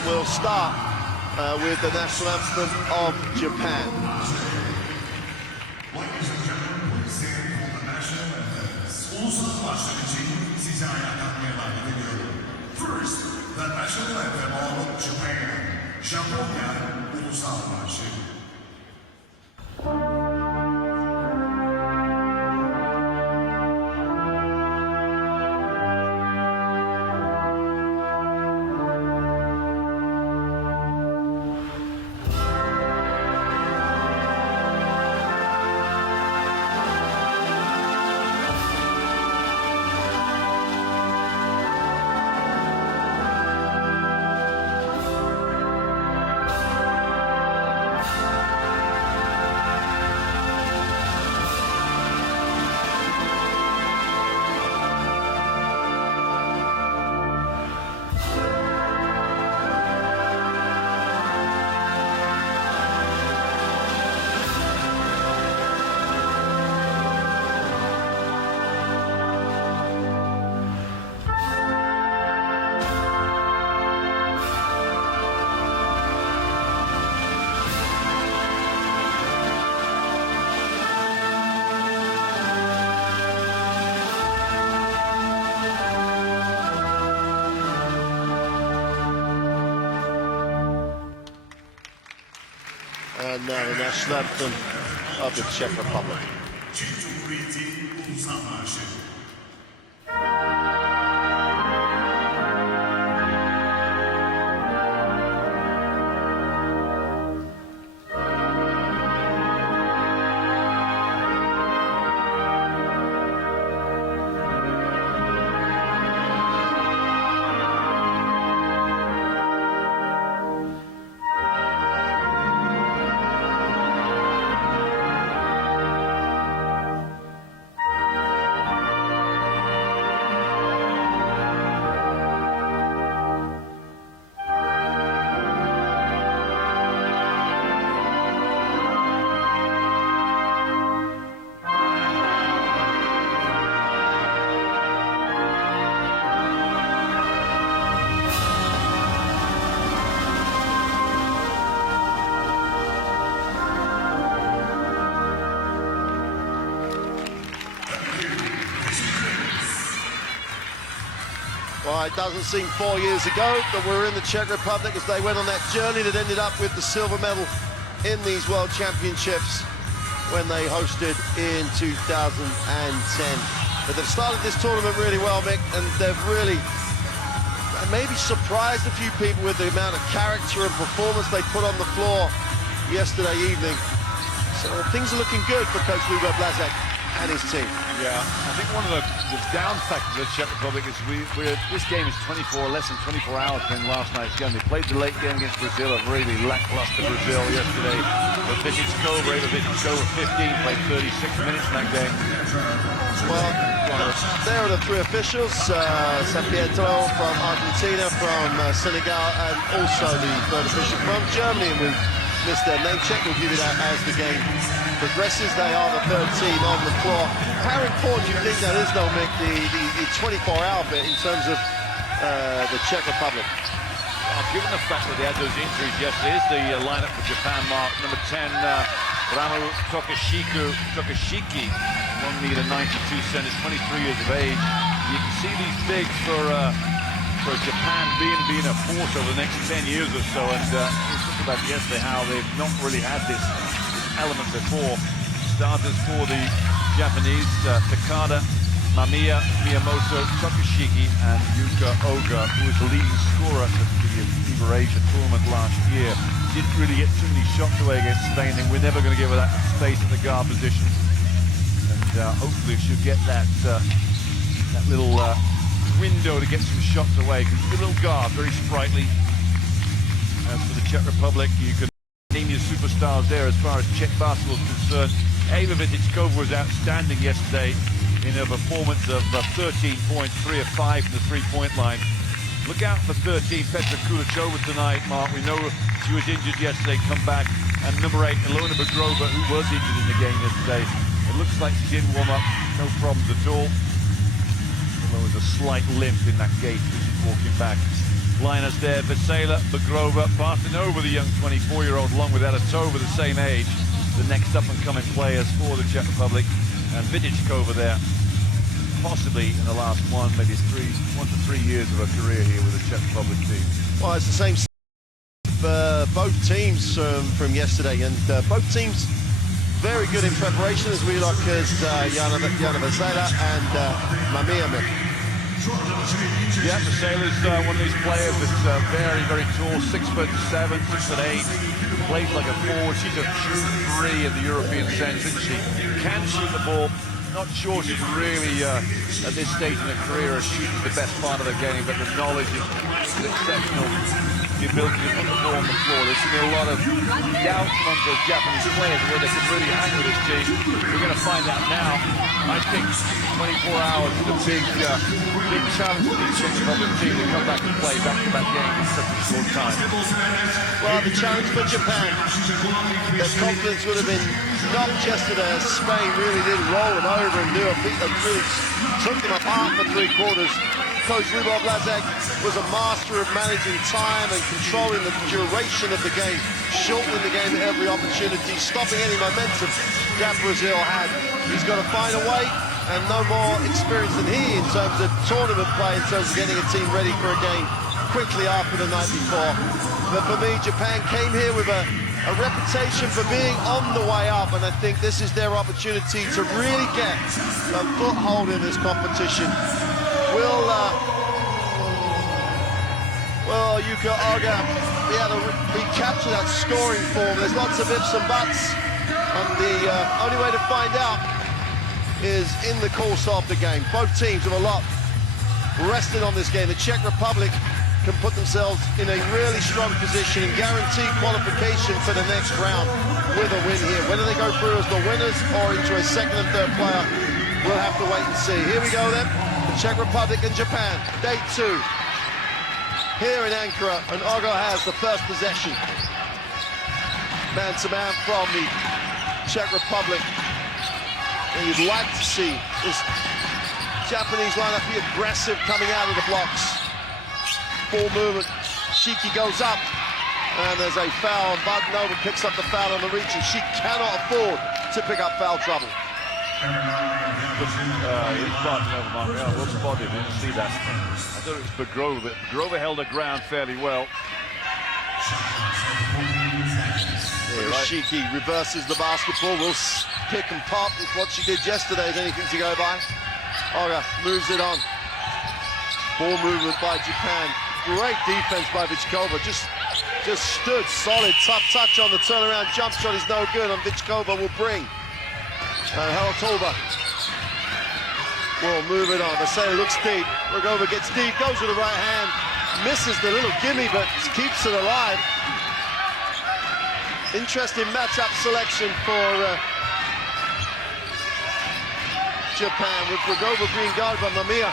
and we'll start with the national anthem of Japan. Ladies and gentlemen, please stand for the national anthem. Ulusal Marşı için sizi ayağa kalkmaya davet ediyorum. First, the national anthem of Japan. Japonya Ulusal Marşı. And now the national anthem of the Czech Republic. Well, it doesn't seem 4 years ago that we were in the Czech Republic as they went on that journey that ended up with the silver medal in these World Championships when they hosted in 2010. But they've started this tournament really well, Mick, and they've really maybe surprised a few people with the amount of character and performance they put on the floor yesterday evening. So things are looking good for Coach FIBA Basketball and his team. Yeah, I think one of the down factors of the Czech Republic is this game is less than 24 hours from last night's game. They played the late game against Brazil, a really lackluster Brazil yesterday. But Vititskova, 15, played 36 minutes in that game. Well, there are the three officials, San Pietro from Argentina, from Senegal, and also the third official from Germany. And we've missed their name check. We'll give you that as the game progresses. They are the third team on the floor. How important do you think that is, though, Mick, the 24-hour bit in terms of the Czech Republic? Well, given the fact that they had those injuries yesterday, is the lineup for Japan, Mark. Number 10, Ramu Tokashiki, 1 meter 92 centimeters, 23 years of age. You can see these bigs for Japan being a force over the next 10 years or so. And we talked about yesterday how they've not really had this element before. Starters for the Japanese, Takada, Mamiya, Miyamoto, Tokashiki, and Yuka Oga, who was the leading scorer at the FIBA Asia tournament last year. Didn't really get too many shots away against Spain, and we're never going to give her that space at the guard position. And hopefully she'll get that little window to get some shots away, because the little guard, very sprightly. As for the Czech Republic, you can name your superstars there as far as Czech basketball is concerned. Eva Vititskova was outstanding yesterday in her performance of 13 points, 3 of 5 from the three-point line. Look out for 13, Petra Kulichova tonight, Mark. We know she was injured yesterday, come back. And number 8, Ilona Bedrova, who was injured in the game yesterday. It looks like she didn't warm up, no problems at all. There was a slight limp in that gait as she's walking back. Liners there, Vesela, Bagrova, Bartanova, the young 24-year-old, along with Adatova, the same age, the next up-and-coming players for the Czech Republic, and Vidičkova there, possibly in the last maybe 1 to 3 years of her career here with the Czech Republic team. Well, it's the same for both teams from yesterday, and both teams very good in preparation, as we look as Jana Vesela and Mamia. Yeah, Vesela's one of these players that's very, very tall, 6'7", 6'8", plays like a forward. She's a true three in the European sense, isn't she? Can shoot the ball. Not sure she's really, at this stage in her career, shooting the best part of the game, but the knowledge is exceptional. The ability to put the ball on the floor. There's going to be a lot of doubts among those Japanese players where they can really hang with this team. We're going to find out now. I think 24 hours is a big challenge for these Czech Republic team to come back and play back-to-back games in such a short time. Well, the challenge for Japan, their confidence would have been knocked yesterday as Spain really did roll them over and do a beat that really took them apart for 3 quarters. Coach Lubov Lazek was a master of managing time and controlling the duration of the game, shortening the game at every opportunity, stopping any momentum that Brazil had. He's got to find a way, and no more experience than he in terms of tournament play, in terms of getting a team ready for a game quickly after the night before. But for me, Japan came here with a reputation for being on the way up, and I think this is their opportunity to really get a foothold in this competition. Will Yuka Oga be captured that scoring form? There's lots of ifs and buts, and the only way to find out is in the course of the game. Both teams have a lot rested on this game. The Czech Republic can put themselves in a really strong position and guarantee qualification for the next round with a win here. Whether they go through as the winners or into a second and third player, we'll have to wait and see. Here we go then, the Czech Republic and Japan, day 2. Here in Ankara, and Ogo has the first possession. Man-to-man from the Czech Republic. And you'd like to see this Japanese lineup be aggressive coming out of the blocks. Ball movement, Shiki goes up, and there's a foul, and Bartanova picks up the foul on the reach, and she cannot afford to pick up foul trouble. Bartanova, well spotted, didn't see that. I thought it was Bagrova, but Bagrova held her ground fairly well. Shiki reverses the basketball, will pick and pop. It's what she did yesterday, is anything to go by. Oga moves it on. Ball movement by Japan. Great defense by Vidičkova. Just stood solid. Tough touch on the turnaround. Jump shot is no good, and Vidičkova will bring. And Halatova will move it on. Vesela looks deep. Rogova gets deep, goes with the right hand, misses the little gimme, but keeps it alive. Interesting matchup selection for Japan, with Rogova being guarded by Mamia.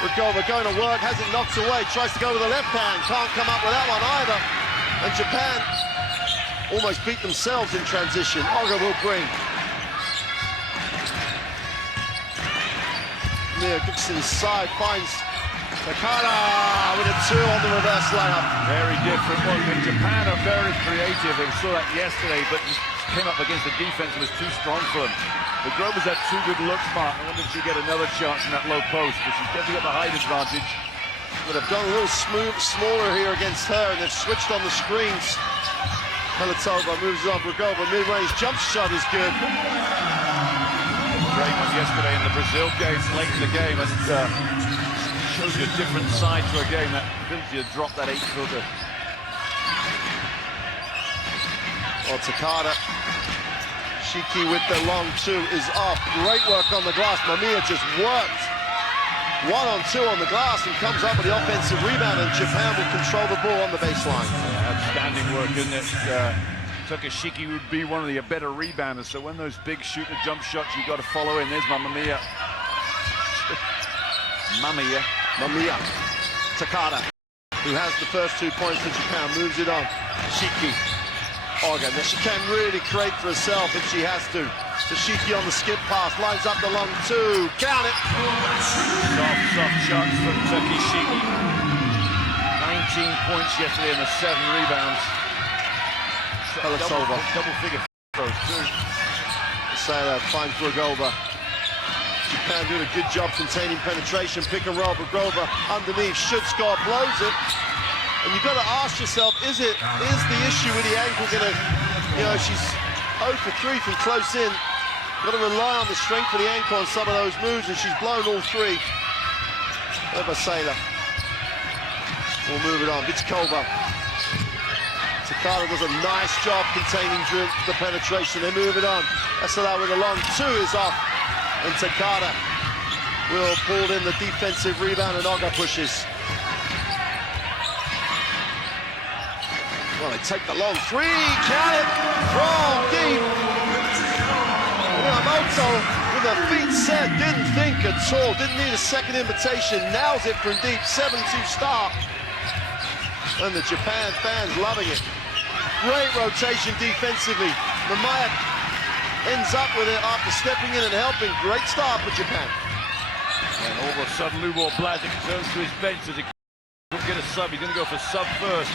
Rogova going to work, has it knocked away, tries to go with the left hand, can't come up with that one either. And Japan almost beat themselves in transition. Oga will bring. Mia Gibson's side finds Takada with a 2 on the reverse layup. Very different one. Japan are very creative. They saw that yesterday, but just came up against the defense and was too strong for them. The Grover's had 2 good looks, Mark. I wonder if she'll get another chance in that low post, but she's definitely got the height advantage. But they've gone a little smaller here against her, and they've switched on the screens. Halatova moves on. Rogova, mid-range jump shot is good. Great one yesterday in the Brazil game, late in the game, and shows you a different side to a game, that ability to drop that 8-footer. Oh, Takada. Shiki with the long 2 is off. Great work on the glass. Mamia just worked 1-on-2 on the glass and comes up with the offensive rebound, and Japan will control the ball on the baseline. Yeah, outstanding work, isn't it? Shiki would be one of the better rebounders, so when those big shooter jump shots, you've got to follow in. There's Mamia. Mamia. Takada, who has the first 2 points for Japan, moves it on. Shiki. Oga, now she can really create for herself if she has to. Tashiki on the skip pass, lines up the long two, count it. Soft shots from Takeshiki. 19 points yesterday and the 7 rebounds. Double figure throws too. Sailor finds Brugova. Japan doing a good job containing penetration, pick and roll. Brugova underneath, should score, blows it. And you've got to ask yourself, is the issue with the ankle gonna, she's 0 for 3 from close in. Got to rely on the strength of the ankle on some of those moves, and she's blown all 3. Over Sailor. We'll move it on. Vichkova. Takada does a nice job containing the penetration. They move it on. SLR with a long 2 is off. And Takada will pull in the defensive rebound, and Oga pushes. Well, they take the long 3. Count it. From deep. Miyamoto with a feet set. Didn't think at all. Didn't need a second invitation. Nails it from deep. 7-2 start. And the Japan fans loving it. Great rotation defensively. Mamaya ends up with it after stepping in and helping. Great start for Japan. And all of a sudden, Lubor Blazic turns to his bench as he couldn't get a sub. He's going to go for sub first.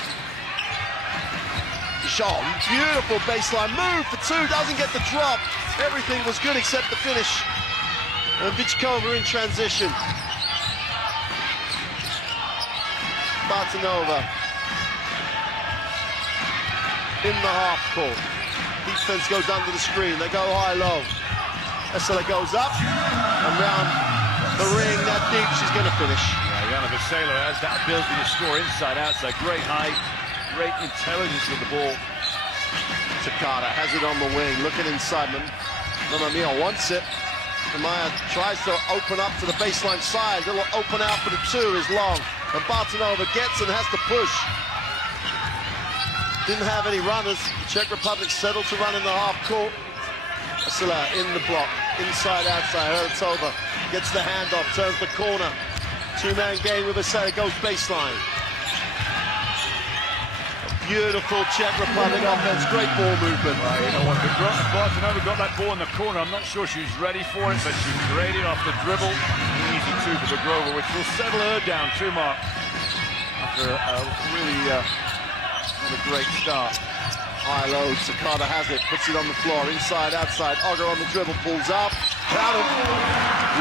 Sean, beautiful baseline move for 2. Doesn't get the drop. Everything was good except the finish. And Vichkova in transition. Bartonova. In the half court. Defense goes under the screen. They go high-low. Esela goes up and round the ring that deep. She's going to finish. Yeah, Yana Vesela has that ability to score inside-outside. Great height, great intelligence with the ball. Takada has it on the wing, looking inside. Mamamia wants it. Maya tries to open up to the baseline side. Little open out for the 2 is long. And Bartonova gets and has to push. Didn't have any runners. Czech Republic settled to run in the half court. Asila in the block, inside, outside. Hertova gets the handoff, turns the corner. 2-man game with Asila, goes baseline. A beautiful Czech Republic offense, great ball movement. You know what, Bartonova got that ball in the corner. I'm not sure she was ready for it, but she graded off the dribble. Easy 2 for the Grover, which will settle her down too, Mark. After a really a great start. High-low, Takada has it, puts it on the floor, inside, outside. Oga on the dribble, pulls up. Count him.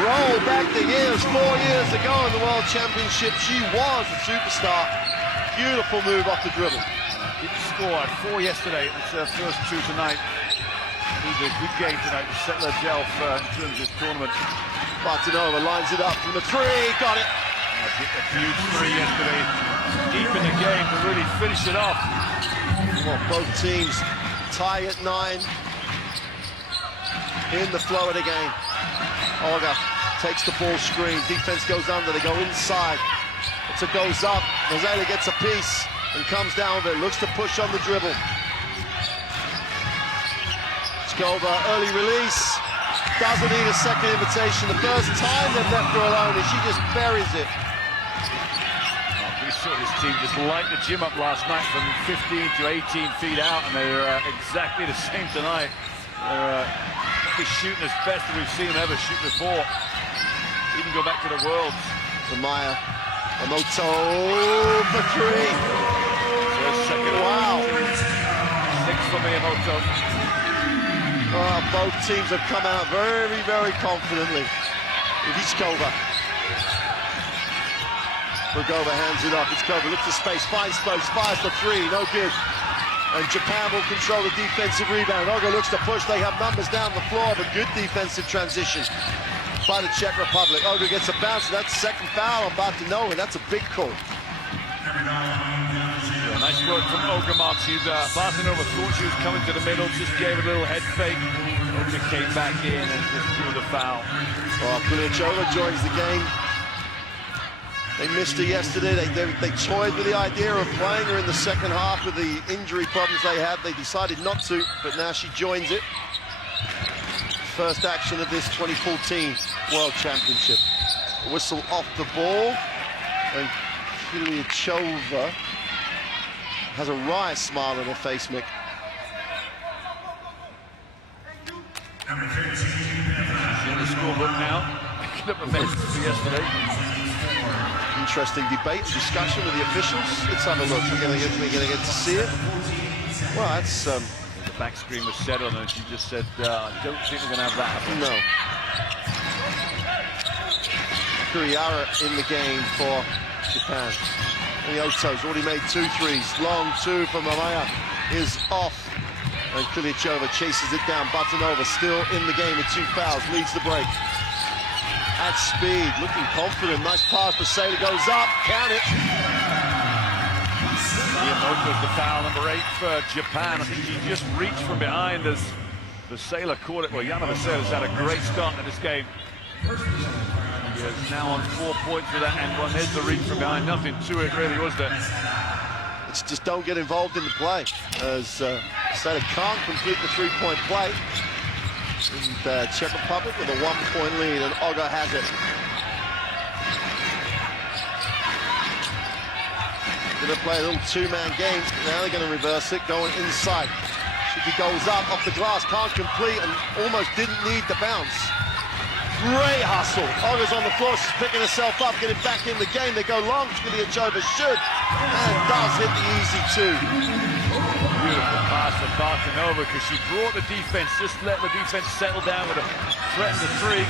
Roll back the years, 4 years ago in the World Championship. She was a superstar. Beautiful move off the dribble. Didn't score at 4 yesterday. It's her first 2 tonight. It was a good game tonight to settle herself in terms of this tournament. Bartonova lines it up from the 3, got it. A huge 3 yesterday, deep in the game to really finish it off. Well, both teams tie at 9. In the flow of the game. Olga takes the ball screen. Defense goes under. They go inside. It goes up. Rosella gets a piece and comes down with it. Looks to push on the dribble. Skova, early release. Doesn't need a second invitation. The first time they've left her alone, and she just buries it. We saw this team just light the gym up last night from 15 to 18 feet out, and they're exactly the same tonight. They're probably shooting as best that we've seen them ever shoot before. Even go back to the Worlds. Maya, Emoto for 3. First, second. Wow. 6 for Miyamoto. Both teams have come out very, very confidently. Ivichkova. Brugova hands it off. Ivichkova looks for space, finds space, fires for 3, no good. And Japan will control the defensive rebound. Oga looks to push. They have numbers down the floor, but good defensive transition by the Czech Republic. Oga gets a bounce. That's second foul on Bartonova. That's a big call. Yeah, nice work from Oga, Mark. Bartonova thought she was coming to the middle, just gave a little head fake. Oga came back in and just drew the foul. Well, Kulichova joins the game. They missed her yesterday. They toyed with the idea of playing her in the second half with the injury problems they had. They decided not to, but now she joins it. First action of this 2014 World Championship. A whistle off the ball, and Kulichova has a wry smile on her face, Mick. Number 15, In the scorebook now. Picking up momentum for yesterday. Interesting debate, discussion with the officials. Let's have a look. We're going to get to see it. Well, that's... The back screen was set on her, and she just said, I don't think we're going to have that happen. No. Kurihara in the game for Japan. And Oto's already made 2 threes. Long 2 from Amaya is off. And Kulichova chases it down. Batanova still in the game with 2 fouls. Leads the break. At speed, looking confident. Nice pass. Basela goes up. Count it. Miyamoto's the foul, number 8 for Japan. I think he just reached from behind as Basela caught it. Well, Yana Basela's had a great start to this game. He is now on 4 points with that and one. There's the reach from behind. Nothing to it, really, was there? It's just don't get involved in the play. As Basela can't complete the 3-point play. And Czech Republic with a 1-point lead, and Oga has it. Going to play a little 2-man game. Now they're going to reverse it, going inside. Shiki goes up, off the glass, can't complete, and almost didn't need the bounce. Great hustle. Oga's on the floor, she's picking herself up, getting back in the game. They go long, Kulichova should, and does hit the easy 2. Beautiful pass from Batanova because she brought the defense, just let the defense settle down with a threaten the 3.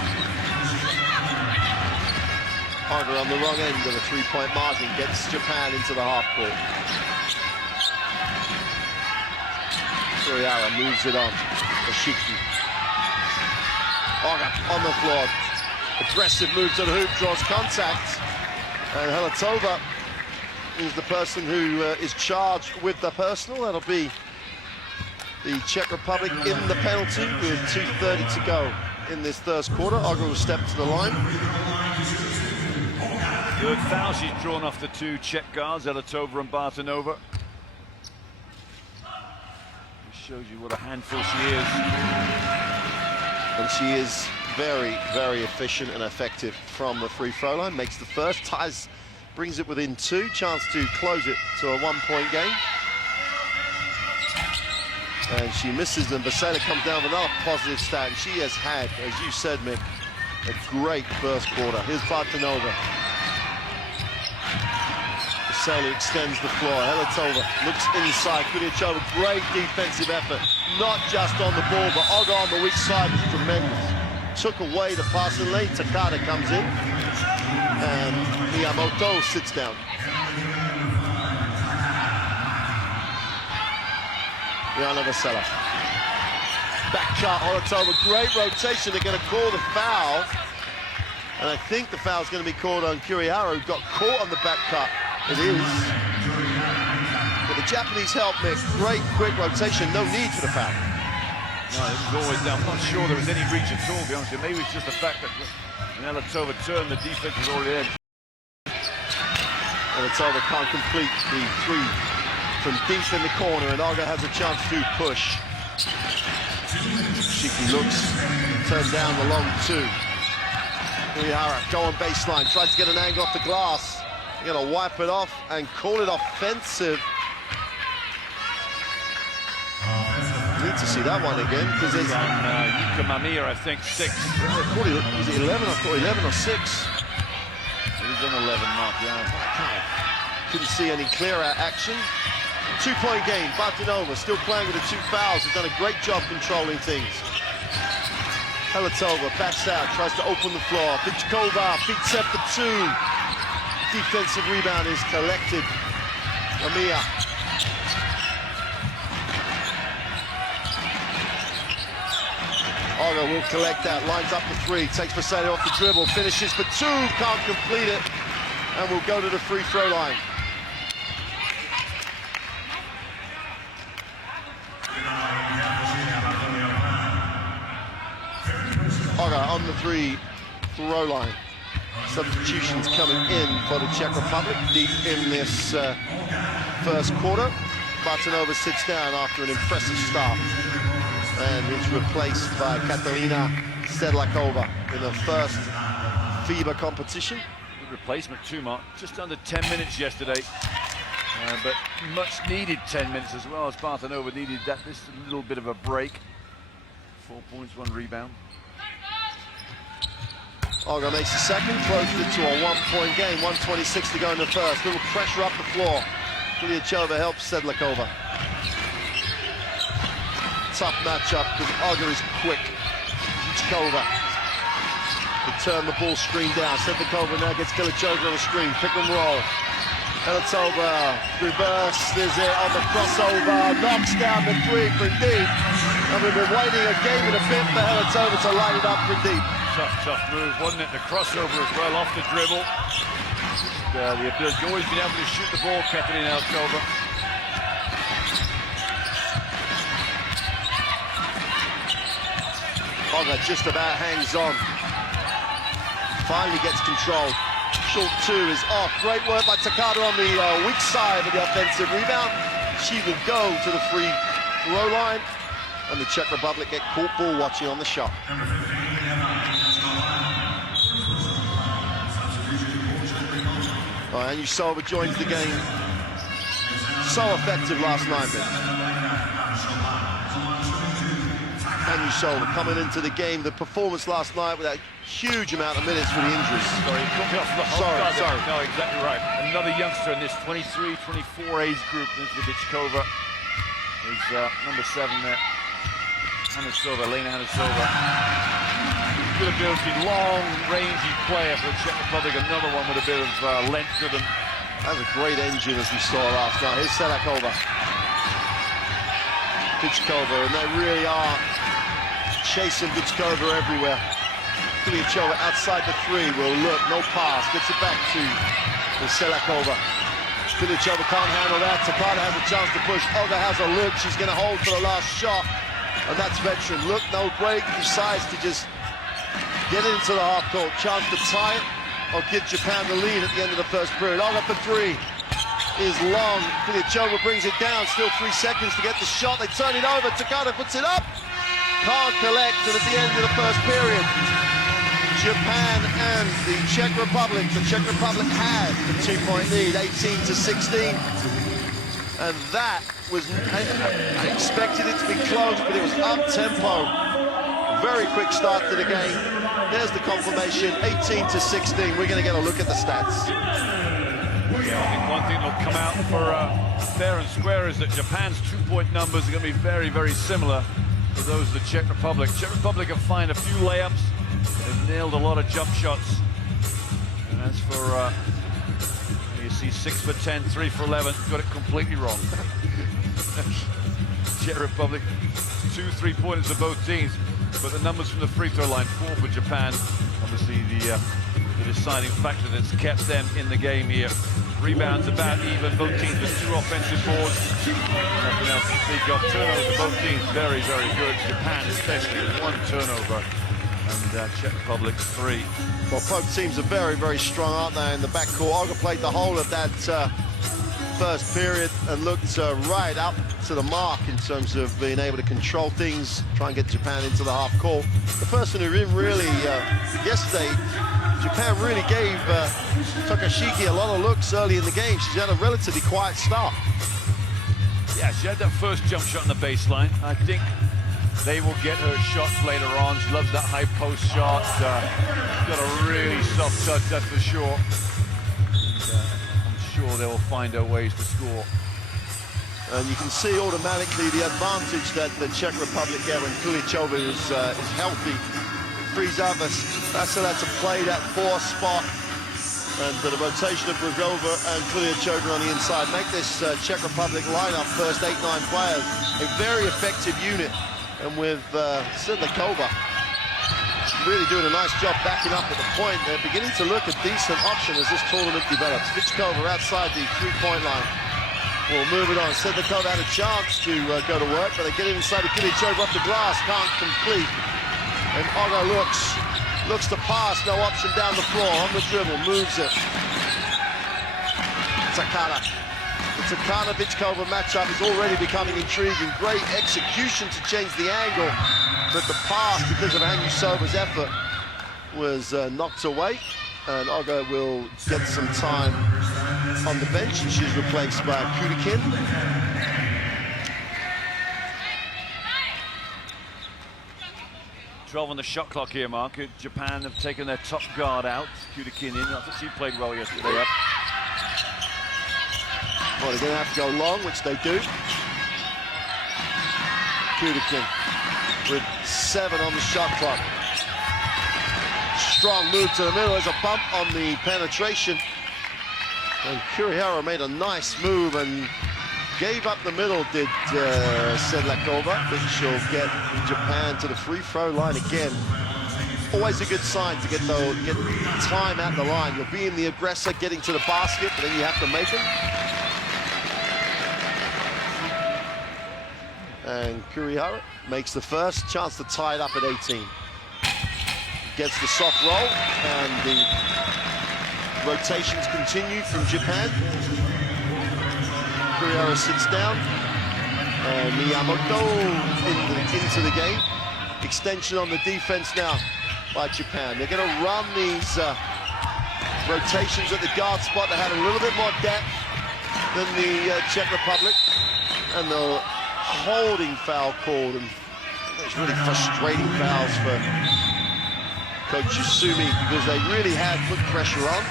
Oga on the wrong end of the 3-point margin gets Japan into the half court. Kurihara moves it on. Ashiki. Oga on the floor. Aggressive move to the hoop, draws contact. And Helatova is the person who is charged with the personal. That'll be the Czech Republic in the penalty with 2:30 to go in this first quarter. Oga will step to the line. Good foul. She's drawn off the 2 Czech guards, Helatova and Batanova. This shows you what a handful she is. And she is very, very efficient and effective from the free throw line. Makes the first, ties, brings it within 2. Chance to close it to a 1-point game. And she misses them. Basela comes down with another positive stat. And she has had, as you said, Mick, a great first quarter. Here's Batanova. Basela extends the floor. Helatova looks inside. Kulichova, great defensive effort. Not just on the ball, but Oga on the weak side was tremendous. Took away the passing lane. Takada comes in. And Miyamoto sits down. Yana Basela. Back cut, Helatova, great rotation. They're going to call the foul. And I think the foul's going to be called on Kurihara, who got caught on the back cut. It is. But the Japanese help, Mick. Great, quick rotation. No need for the foul. No, it was always down. I'm not sure there was any reach at all, to be honest with you. Maybe it's just the fact that when Helatova turned, the defense was already there. Helatova can't complete the 3 from deep in the corner, and Oga has a chance to push. Shiki looks, turns down the long 2. Kurihara, go on baseline, tries to get an angle off the glass. You're gonna wipe it off and call it offensive. You need to see that one again, because there's... Yuka Mamiya, I think, 6. Was it 11? I thought 11 or 6. It was an 11 mark, yeah. Couldn't see any clearer action. 2-point game, Batanova still playing with the 2 fouls, has done a great job controlling things. Helatova backs out, tries to open the floor. Pichkova beats up for 2. Defensive rebound is collected. Mamiya. Oga will collect that, lines up the 3, takes Basela off the dribble, finishes for 2, can't complete it, and will go to the free throw line. Oga on the 3 throw line. Substitutions coming in for the Czech Republic deep in this first quarter. Batanova sits down after an impressive start and is replaced by Katarina Sedlakova in the first FIBA competition. Good replacement too, Mark. Just under 10 minutes yesterday, but much needed 10 minutes as well, as Batanova needed that. This is a little bit of a break. 4 points, 1 rebound. Olga makes the second, closes it to a 1-point game. 1:26 to go in the first. Little pressure up the floor. Kuliachova helps Sedlakova. Tough matchup because Olga is quick. Kuliachova to turn the ball screen down. Sedlakova now gets Kuliachova on the screen. Pick and roll. Kuliachova reverses it on the crossover. Knocks down the three for deep. And we've been waiting a game and a bit for Kuliachova to light it up for deep. Tough move, wasn't it? The crossover as well, off the dribble. Just, the ability, always been able to shoot the ball, Katerina Kuliachova. Olga just about hangs on. Finally gets control. Short two is off. Great work by Takada on the weak side of the offensive rebound. She will go to the free throw line. And the Czech Republic get caught ball watching on the shot. Anyusova joins the game. So effective last night, man. Anyusova coming into the game. The performance last night with that huge amount of minutes for the injuries. Sorry, cut me off the whole Sorry. No, exactly right. Another youngster in this 23, 24 age group. This is Vichkova. Is number 7 there. Lena Hanusova. Good ability, long, rangy player for the Czech Republic. Another one with a bit of length to them. That was a great engine as we saw last night. Here's Sedlakova. Vichkova, and they really are chasing Vichkova everywhere. Kuliachova outside the three will look, no pass. Gets it back to Sedlakova. Kuliachova can't handle that. Takada has a chance to push. Olga has a look. She's going to hold for the last shot. And that's veteran. Look, no break. Decides to just get into the half court. Chance to tie it or give Japan the lead at the end of the first period. Olga for three is long. Kuliachova brings it down. Still 3 seconds to get the shot. They turn it over. Takada puts it up. Can't collect. And at the end of the first period, Japan and the Czech Republic. The Czech Republic had a 2-point lead, 18-16. And that was, I expected it to be close, but it was up-tempo. Very quick start to the game. There's the confirmation, 18-16. We're going to get a look at the stats. Yeah, I think one thing that'll come out for fair and square is that Japan's 2-point numbers are going to be very, very similar to those of the Czech Republic. Czech Republic have found a few layups. They've nailed a lot of jump shots. And as for... you see 6 for 10, 3 for 11, got it completely wrong. Czech Republic, 2 3-pointers for both teams, but the numbers from the free throw line, 4 for Japan. Obviously the deciding factor that's kept them in the game here. Rebounds about even, both teams with 2 offensive boards. Nothing else to speak of. Turnovers for both teams, very, very good. Japan especially with 1 turnover. And Czech Republic 3. Well, both teams are very, very strong, aren't they, in the backcourt? Olga played the whole of that first period and looked right up to the mark in terms of being able to control things, try and get Japan into the half court. The person who didn't really, yesterday, Japan really gave Tokashiki a lot of looks early in the game. She's had a relatively quiet start. Yeah, she had that first jump shot on the baseline. I think they will get her shots later on. She loves that high post shot. Got a really soft touch, that's for sure. I'm sure they will find her ways to score. And you can see automatically the advantage that the Czech Republic get when Kuliachova is healthy. Frees up Vasila to play that 4 spot. And the rotation of Brugova and Kuliachova on the inside make this Czech Republic lineup first 8-9 players a very effective unit. And with Sedlakova really doing a nice job backing up at the point, they're beginning to look a decent option as this tournament develops. Vichkova outside the 3-point line. We'll move it on. Sedlakova had a chance to go to work, but they get it inside of Kuliachova off the glass, can't complete. And Olga looks to pass, no option down the floor, on the dribble, moves it. Takada. The Takada-Vichkova matchup is already becoming intriguing. Great execution to change the angle, but the pass, because of Anyusova's effort, was knocked away. And Olga will get some time on the bench, and she's replaced by Kudikin. 12 on the shot clock here, Mark. Japan have taken their top guard out. Kudikin in. I thought she played well yesterday. Well, they're going to have to go long, which they do. Kudikin with 7 on the shot clock. Strong move to the middle. There's a bump on the penetration. And Kurihara made a nice move and gave up the middle, did Sedlakova, but she'll get Japan to the free throw line again. Always a good sign to get time at the line. You'll be in the aggressor getting to the basket, but then you have to make them. And Kurihara makes the first, chance to tie it up at 18. Gets the soft roll, and the rotations continue from Japan. Kurihara sits down, and Miyamoto into the game. Extension on the defense now by Japan. They're going to run these rotations at the guard spot. They had a little bit more depth than the Czech Republic, and the holding foul called, and it's really frustrating fouls for Coach Yasumi, because they really had put pressure on,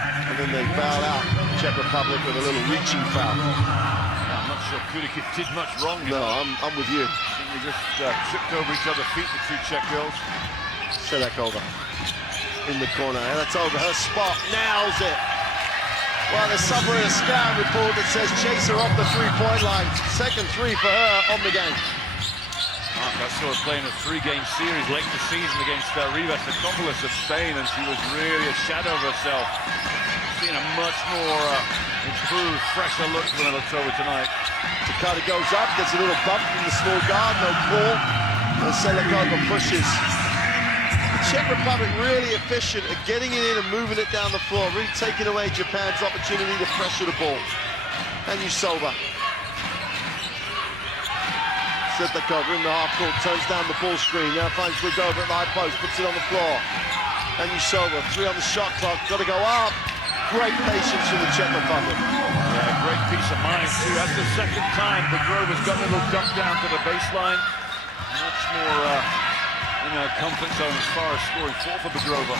and then they fouled out Czech Republic with a little reaching foul. I'm not sure Kudikin did much wrong. No, I'm with you. I think we just tripped over each other's feet, the two Czech girls. Sedlakova in the corner, and that's over her spot, nails it. Well, there's somewhere in a scout report that says chase her off the three-point line. Second 3 for her on the game. I saw her playing a 3-game series late in the season against Rivas Akopoulos of Spain, and she was really a shadow of herself. Seeing a much more improved, fresher look than I looked over tonight. Takada goes up, gets a little bump from the small guard, no ball, and Sedlakova pushes. The Czech Republic really efficient at getting it in and moving it down the floor, really taking away Japan's opportunity to pressure the ball. And Yusova. Sedlakova in the half court, turns down the ball screen, now finds Brigova at the high post, puts it on the floor. And Yusova, 3 on the shot clock, got to go up. Great patience from the Czech Republic. Yeah, great peace of mind too. That's the second time Brigova's got a little dump down to the baseline. Much more in a comfort zone as far as scoring 4 for Brigova.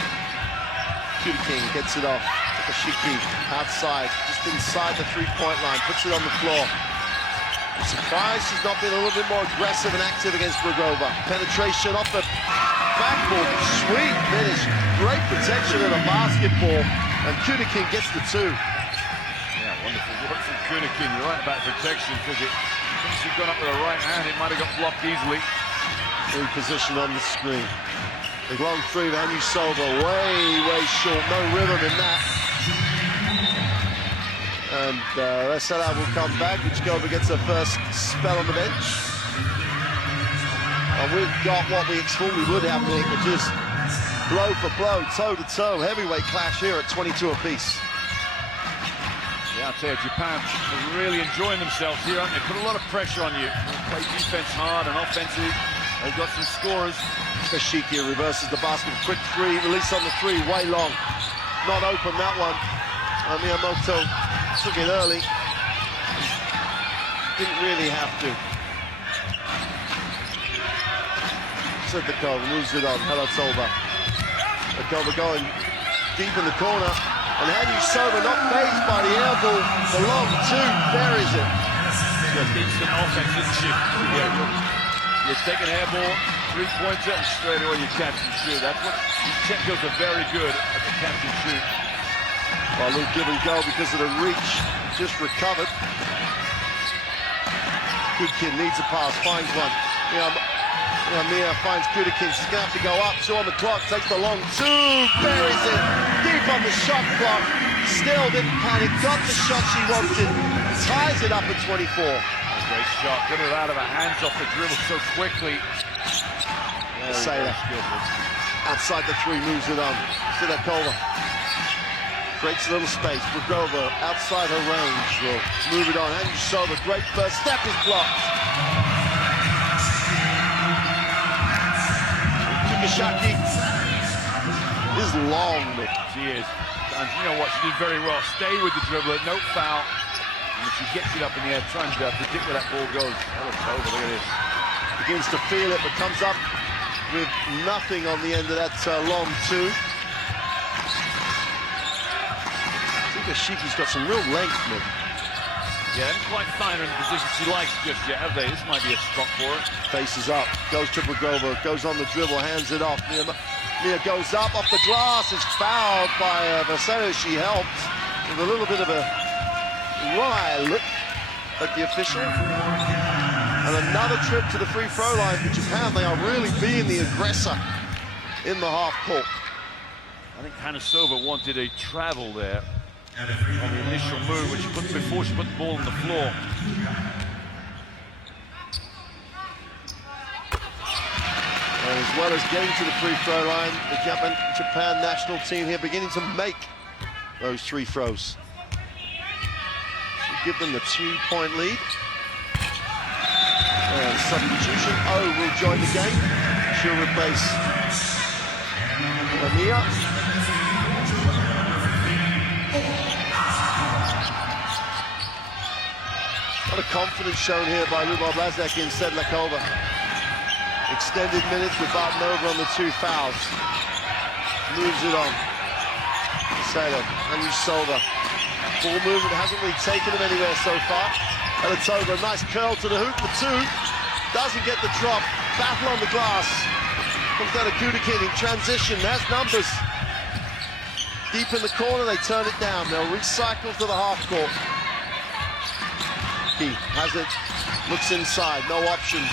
Kudikin gets it off. Takashiki outside, just inside the three-point line, puts it on the floor. I'm surprised she's not been a little bit more aggressive and active against Brigova. Penetration off the backboard, sweet finish. Great protection of the basketball, and Kudikin gets the 2. Yeah, wonderful work from Kudikin. You're right about protection, because since you've gone up with the right hand, it might have got blocked easily. Repositioned on the screen. The long 3 of Yusova, way short, no rhythm in that. And Resala will come back. Uchkova gets her first spell on the bench. And we've got what we thought we would have, Nick, but just blow for blow, toe-to-toe, heavyweight clash here at 22 apiece. Yeah, I'll tell you, Japan are really enjoying themselves here, aren't they? Put a lot of pressure on you. They play defense hard and offensive. They've got some scorers. Kashiki reverses the basket. Quick 3, release on the 3, way long. Not open, that one. Miyamoto took it early. Didn't really have to. Sedlakova moves it on. Helatova. Sedlakova going deep in the corner. And Yusova not fazed by the air ball. The long 2 buries it. Just instant offense, isn't she? You take an air ball, 3-pointer, and straight away you catch and shoot. That's what these Czech girls are very good at, the catch and shoot. Well, a little give and go because of the reach. Just recovered. Kudikin needs a pass, finds one. Mia finds Kudikin. She's going to have to go up. 2 on the clock. Takes the long 2. Buries it. Deep on the shot clock. Still didn't panic. Got the shot she wanted. Ties it up at 24. Great shot. Got it out of her hands off the dribble so quickly. Sailor. Outside the 3, moves it on. Sedlakova. Breaks a little space. Brigova outside her range will move it on. Yusova, great first step, is blocked. Takashaki is long. She is. And you know what? She did very well. Stay with the dribbler, no foul. And if she gets it up in the air, trying to predict where that ball goes. Helatova, look at this. Begins to feel it, but comes up with nothing on the end of that long two. I think Ashiki's got some real length, man. Yeah, haven't quite find her in the position she likes just yet, have they? This might be a spot for her. Faces up, goes to Brigova, goes on the dribble, hands it off. Mia goes up, off the glass, is fouled by Vaseo. She helps with a little bit of a wry look at the official. And another trip to the free throw line for Japan. They are really being the aggressor in the half court. I think Hanasova wanted a travel there on the initial move, before she put the ball on the floor. And as well as getting to the free throw line, the Japan national team here beginning to make those free throws. Should give them the 2-point lead. And substitution, will join the game. She'll replace Lamia. A lot of confidence shown here by Lubov Lazak in Sedlakova. Extended minutes with Bartonova on the 2 fouls. Moves it on. Sailor and Yusova. Ball movement hasn't really taken him anywhere so far. Halatova, nice curl to the hoop for 2. Doesn't get the drop. Battle on the glass. Comes down to Gudekin in transition. Has numbers. Deep in the corner, they turn it down. They'll recycle to the half court. Has it, looks inside, no options.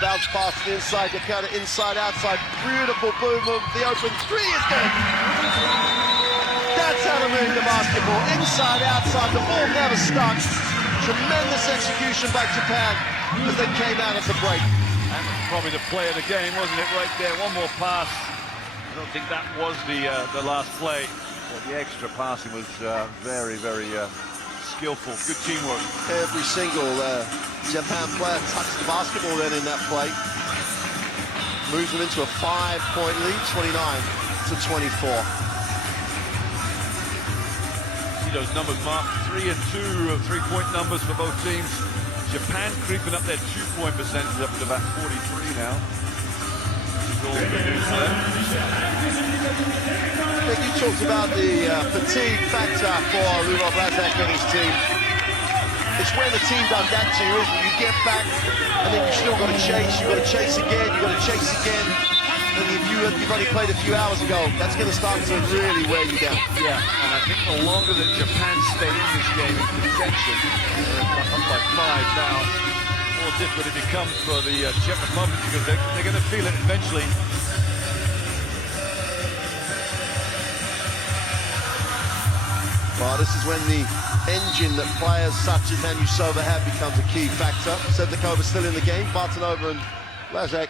Bounce past the inside, Yakata inside, outside. Beautiful boom of the open 3 is good. That's how to move the basketball. Inside, outside, the ball never stuck. Tremendous execution by Japan as they came out at the break. That was probably the play of the game, wasn't it, right there? One more pass. I don't think that was the last play. But the extra passing was very, very skillful. Good teamwork. Every single Japan player touched the basketball then in that play. Moves them into a 5-point lead, 29-24. See those numbers, Mark. 3 and 2 3-point numbers for both teams. Japan creeping up their 2-point percentage up to about 43 now. You talked about the fatigue factor for Lubov Lazak and his team. It's when the team does that to you, isn't it? You get back, and then you've still got to chase. You've got to chase again. You've got to chase again. And if you've only played a few hours ago, that's going to start to really wear you down. Yeah, and I think the longer that Japan stay in this game in contention, up by 5 now, the more difficult it becomes for the Czech Republic, because they're going to feel it eventually. Well, this is when the engine that players such as Hanusova have becomes a key factor. Sedlakova still in the game. Bartonova and Lazak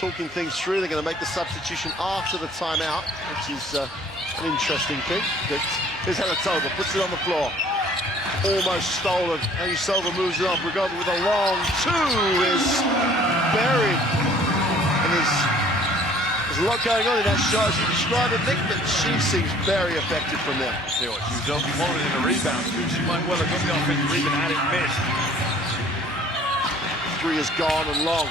talking things through. They're going to make the substitution after the timeout, which is an interesting thing. But here's Halatova, puts it on the floor. Almost stolen. Hanusova moves it on. Brigova with a long 2 is buried. And there's a lot going on in that shot, as you described it, Nick, but she seems very effective from there. See what she was wanted in a rebound too. She might well have got the offensive rebound had it missed. 3 is gone and long.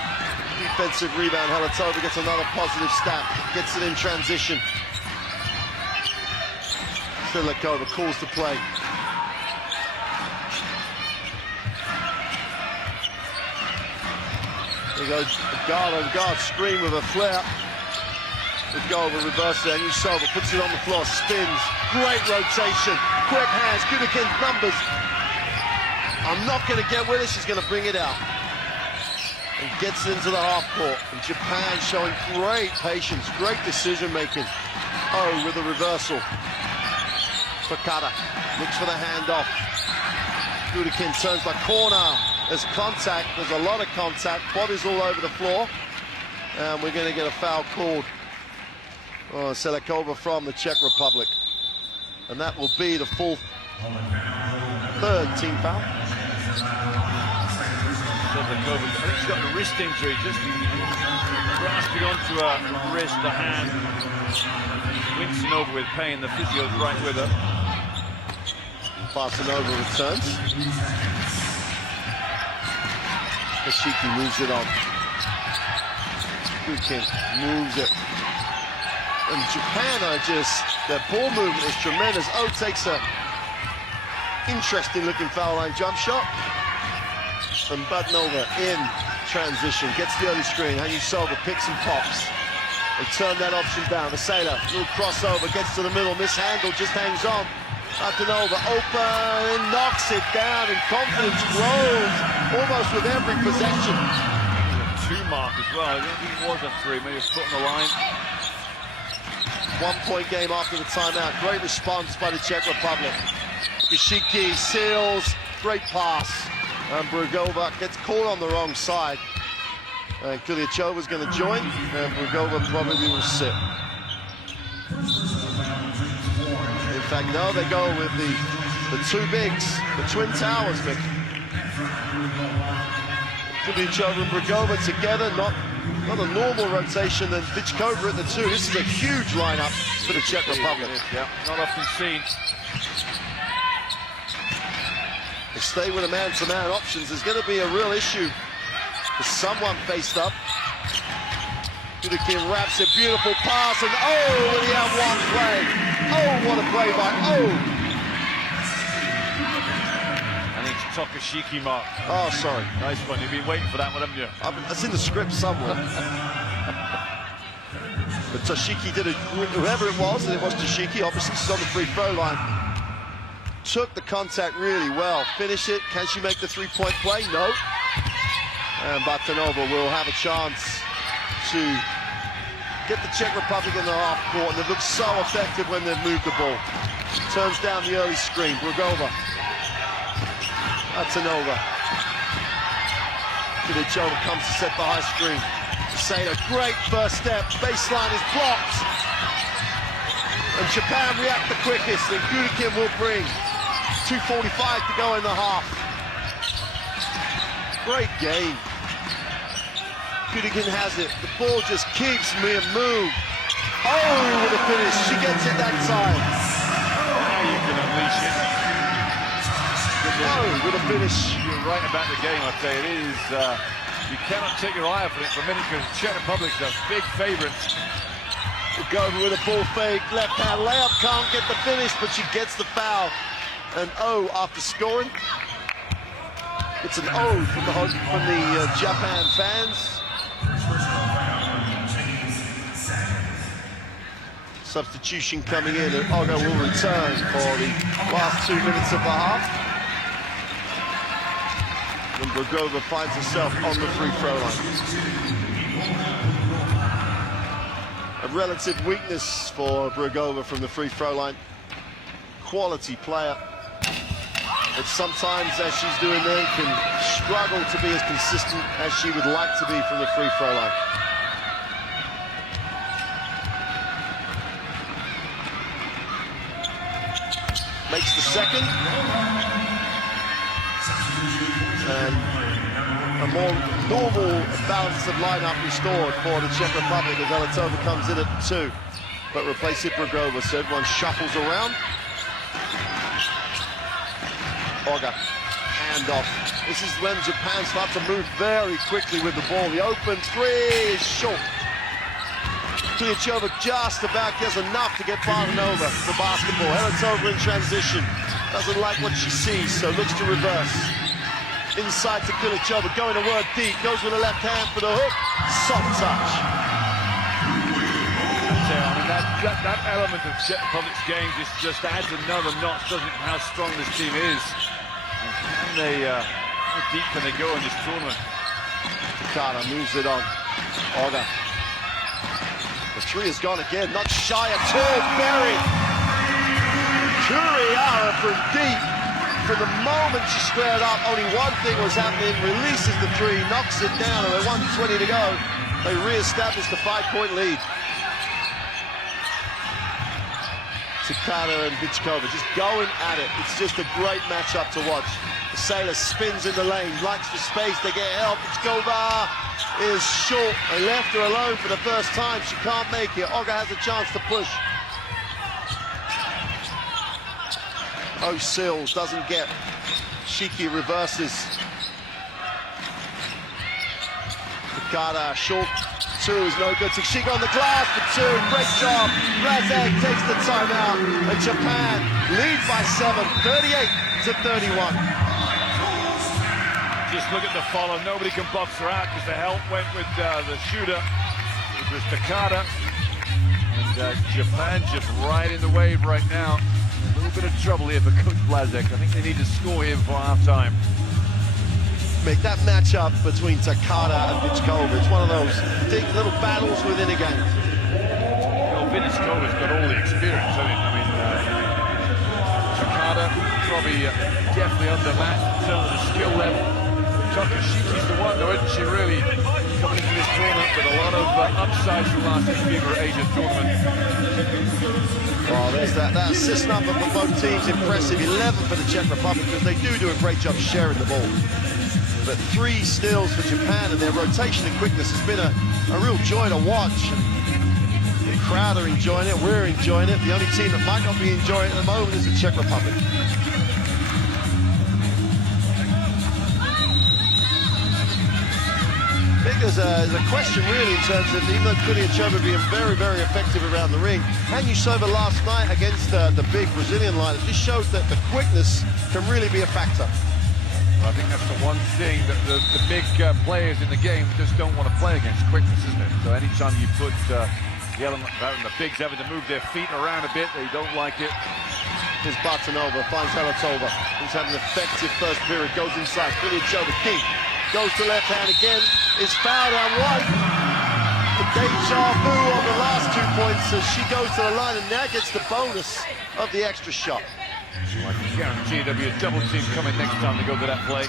Defensive rebound. Halatova gets another positive stat. Gets it in transition. Sedlakova calls the play. There goes a guard on guard screen with a flare. The goal will reverse there. Yusova puts it on the floor, spins. Great rotation. Quick hands. Gudekin's numbers. I'm not going to get with it. She's going to bring it out. And gets into the half court. And Japan showing great patience, great decision making. With a reversal. Fakata looks for the handoff. Gudekin turns the corner. There's contact. There's a lot of contact. Bodies all over the floor. And we're going to get a foul called. Sedlakova from the Czech Republic. And that will be the full 3rd team foul. Sedlakova, I think she's got a wrist injury, just grasping onto her wrist, the hand, wincing over with pain. The physio's right with her. Bartonova returns. Ashiki moves it on. Gukin moves it. And Japan are just, their ball movement is tremendous. Oh takes a interesting looking foul line jump shot. And Budnova in transition, gets the early screen. Hanyu picks and pops. They turn that option down. Vasela, little crossover, gets to the middle, mishandled, just hangs on. Budnova open, knocks it down, and confidence grows almost with every possession. Two mark as well. I don't think it was a three, maybe a foot on the line. 1 point game after the timeout. Great response by the Czech Republic. Ishiki seals, great pass. And Brugova gets caught on the wrong side. And Kuliachova's going to join, and Brugova probably will sit. In fact, no, they go with the two bigs, the twin towers, Mick. Kuliachova and Brugova together, not a normal rotation, and Vichkova at the two. This is a huge lineup for the Czech Republic. Yeah, not often seen. They stay with a man-to-man options. There's going to be a real issue for someone faced up. Gukin wraps it, beautiful pass, and oh, will he have one play? Oh, what a play by And it's Tokashiki mark. Oh, sorry. Nice one. You've been waiting for that one, haven't you? It's in the script somewhere. But Toshiki did it, whoever it was, and it was Toshiki, obviously she's on the free throw line. Took the contact really well. Finish it. Can she make the three-point play? No. And Batanova will have a chance to get the Czech Republic in the half court, and they've looked so effective when they've moved the ball. Turns down the early screen. Brugova. Batanova. Kulichova comes to set the high screen. Sato, great first step. Baseline is blocked. And Japan react the quickest, and Gukin will bring 2:45 to go in the half. Great game. Gukin has it. The ball just keeps me a move. Oh, with a finish. She gets it that time. Now you can unleash it. Oh, with a finish. You're right about the game, I'd say. It is. You cannot take your eye off it for a minute because Czech Republic's a big favourite. Brugova with a ball fake. Left hand layup. Can't get the finish, but she gets the foul. An O after scoring. It's an O from the Japan fans. Substitution coming in, and Oga will return for the last 2 minutes of the half. And Brugova finds herself on the free throw line. A relative weakness for Brugova from the free throw line. Quality player. But sometimes, as she's doing there, can struggle to be as consistent as she would like to be from the free throw line. Makes the second. And a more normal balance of lineup restored for the Czech Republic as Alatova comes in at 2. But replace it Brugova, so everyone shuffles around. Oga, handoff. This is when Japan starts to move very quickly with the ball. The open three is short. Kuliachova just about gets enough to get Bartanova for basketball. Alatova in transition. Doesn't like what she sees, so looks to reverse. Inside to Kuliachova, going to work deep. Goes with the left hand for the hook. Soft touch. I mean, that element of Czech Republic's game just adds another notch, doesn't it, how strong this team is. And how deep can they go in this tournament? Takada moves it on. Oga. The three is gone again, not shy at all. Buried. Kuriara from deep. From the moment she squared up, only one thing was happening. Releases the three, knocks it down, and with 1:20 to go, they re-establish the 5-point lead. Takada and Vichkova just going at it. It's just a great matchup to watch. The sailor spins in the lane, likes for space, they get help. Vichkova is short. They left her alone for the first time. She can't make it. Oga has a chance to push. Oh, Sills doesn't get. Shiki reverses. Takada, short two is no good. Takeshika on the glass for two. Great job. Blazek takes the timeout. And Japan lead by 7, 38-31. Just look at the follow. Nobody can box her out because the help went with the shooter. It was Takada. And Japan just right in the wave right now. A little bit of trouble here for Coach Blazek. I think they need to score here before halftime. Make that matchup between Takada and Vichkova. It's one of those deep little battles within a game. Well, Vichkova's got all the experience. I mean, Takada probably definitely undermatched in terms of the skill level. Takashiki's the one, though, isn't she, really coming into this tournament with a lot of upsides from last year's FIBA Asia tournament. Oh, there's that assist number for both teams, impressive. 11 for the Czech Republic, because they do a great job sharing the ball. But 3 steals for Japan, and their rotation and quickness has been a real joy to watch. And the crowd are enjoying it, we're enjoying it. The only team that might not be enjoying it at the moment is the Czech Republic. I think there's a question really in terms of, even though Kuliachova being very, very effective around the ring, Hanusova last night against the big Brazilian lineup just shows that the quickness can really be a factor. I think that's the one thing that the big players in the game just don't want to play against, quickness, isn't it? So anytime you put the element of having the bigs having to move their feet around a bit, they don't like it. Here's Bartonova, finds Halatova, who's had an effective first period, goes inside, Kuliachova, deep, goes to left hand again, is fouled on one. The deja vu on the last 2 points as she goes to the line and now gets the bonus of the extra shot. I can guarantee there'll be a double team coming next time they go to that play.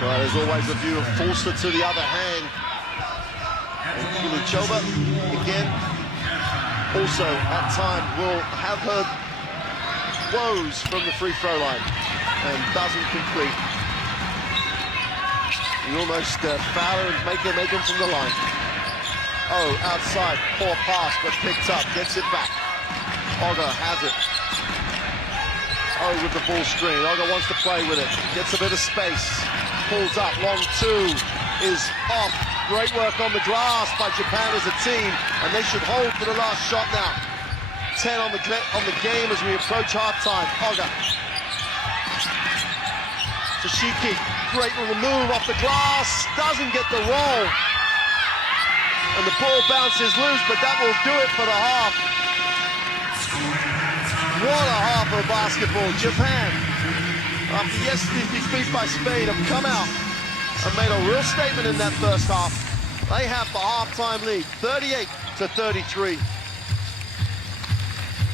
Well, there's always a view of Forster to the other hand. And Kuliachova, again, also at time will have her woes from the free throw line and doesn't complete. You almost foul her and make him from the line. Oh, outside, poor pass, but picked up, gets it back. Oga has it. Oh, with the ball screen. Oga wants to play with it. Gets a bit of space. Pulls up. Long two is off. Great work on the glass by Japan as a team. And they should hold for the last shot now. 10 on the game as we approach halftime. Oga. Tashiki. Great little move off the glass. Doesn't get the roll. And the ball bounces loose, but that will do it for the half. What a half of basketball. Japan, after yesterday's defeat by Spain, have come out and made a real statement in that first half. They have the halftime lead, 38-33.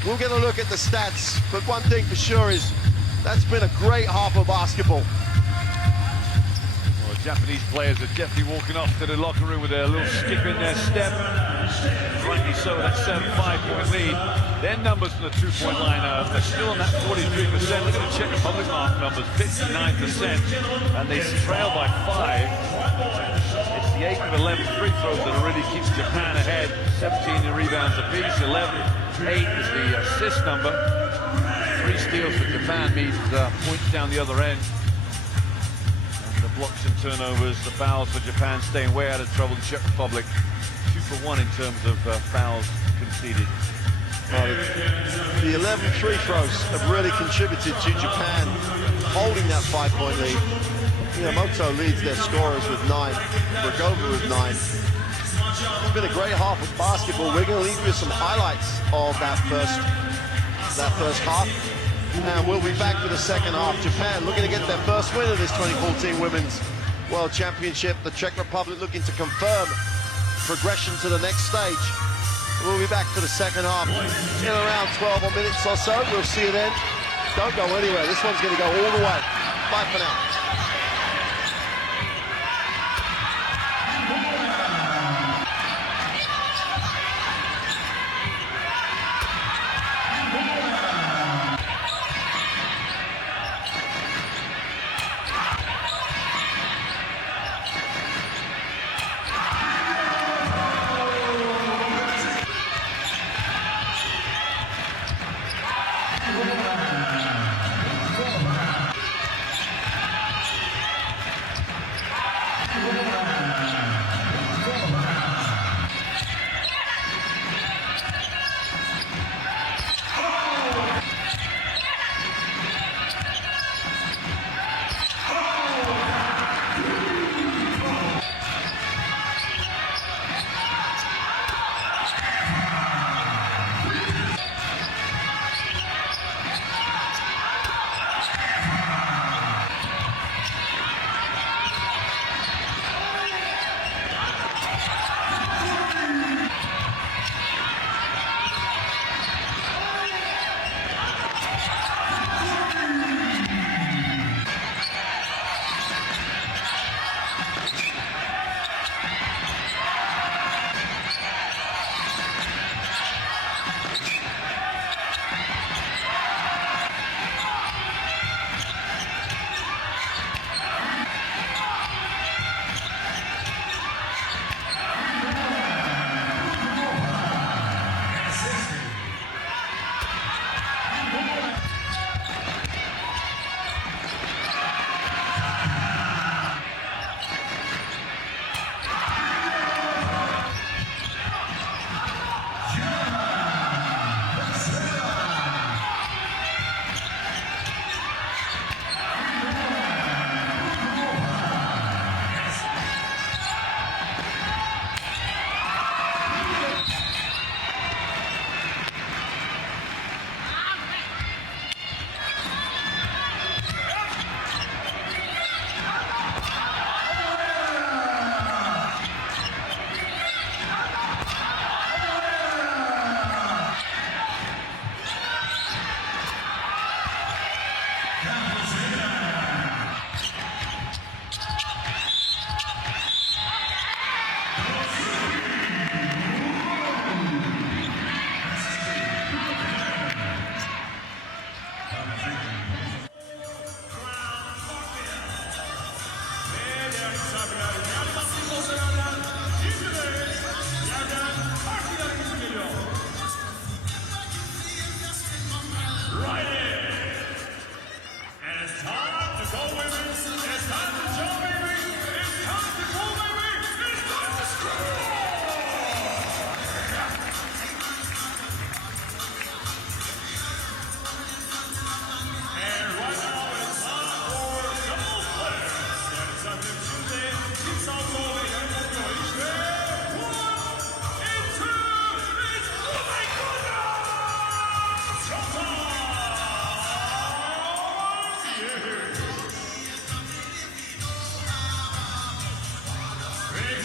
We'll get a look at the stats, but one thing for sure is that's been a great half of basketball. Well, the Japanese players are definitely walking off to the locker room with a little skip in their step. Rightly so, that 7-5-point lead. Their numbers from the two-point line are still on that 43%. Look at the Czech Republic numbers, 59%, and they trail by 5. It's the 8 of 11 free throws that really keeps Japan ahead. 17 in rebounds apiece, 8 is the assist number. 3 steals for Japan means points down the other end. And the blocks and turnovers, the fouls for Japan staying way out of trouble. The Czech Republic 2 for 1 in terms of fouls conceded. The 11 free throws have really contributed to Japan holding that 5-point lead. Miyamoto leads their scorers with 9, Bragova with 9. It's been a great half of basketball. We're going to leave you with some highlights of that first half. And we'll be back for the second half. Japan looking to get their first win of this 2014 Women's World Championship. The Czech Republic looking to confirm progression to the next stage. We'll be back for the second half in around 12 more minutes or so. We'll see you then. Don't go anywhere. This one's going to go all the way. Bye for now.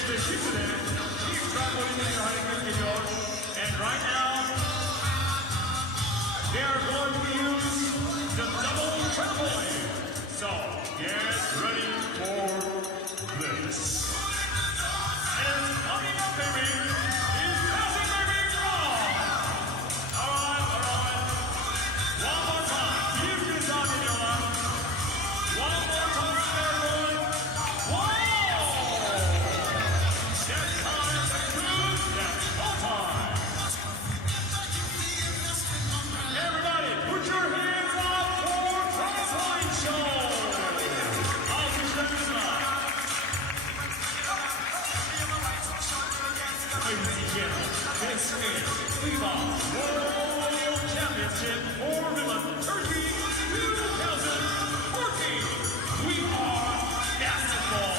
And right now, they are going to use the double trampoline. So get ready for this. And coming up, baby, is passing, baby, wrong. All right. One more time. Keep this on in your lap. One more time, everyone. Wow! That's time. Good. That's all time. Everybody, put your hands up for Trampoline Show! I'll be stepping aside. Ladies and gentlemen, this is FIBA World Championship Formula Turkey 2014. We are basketball.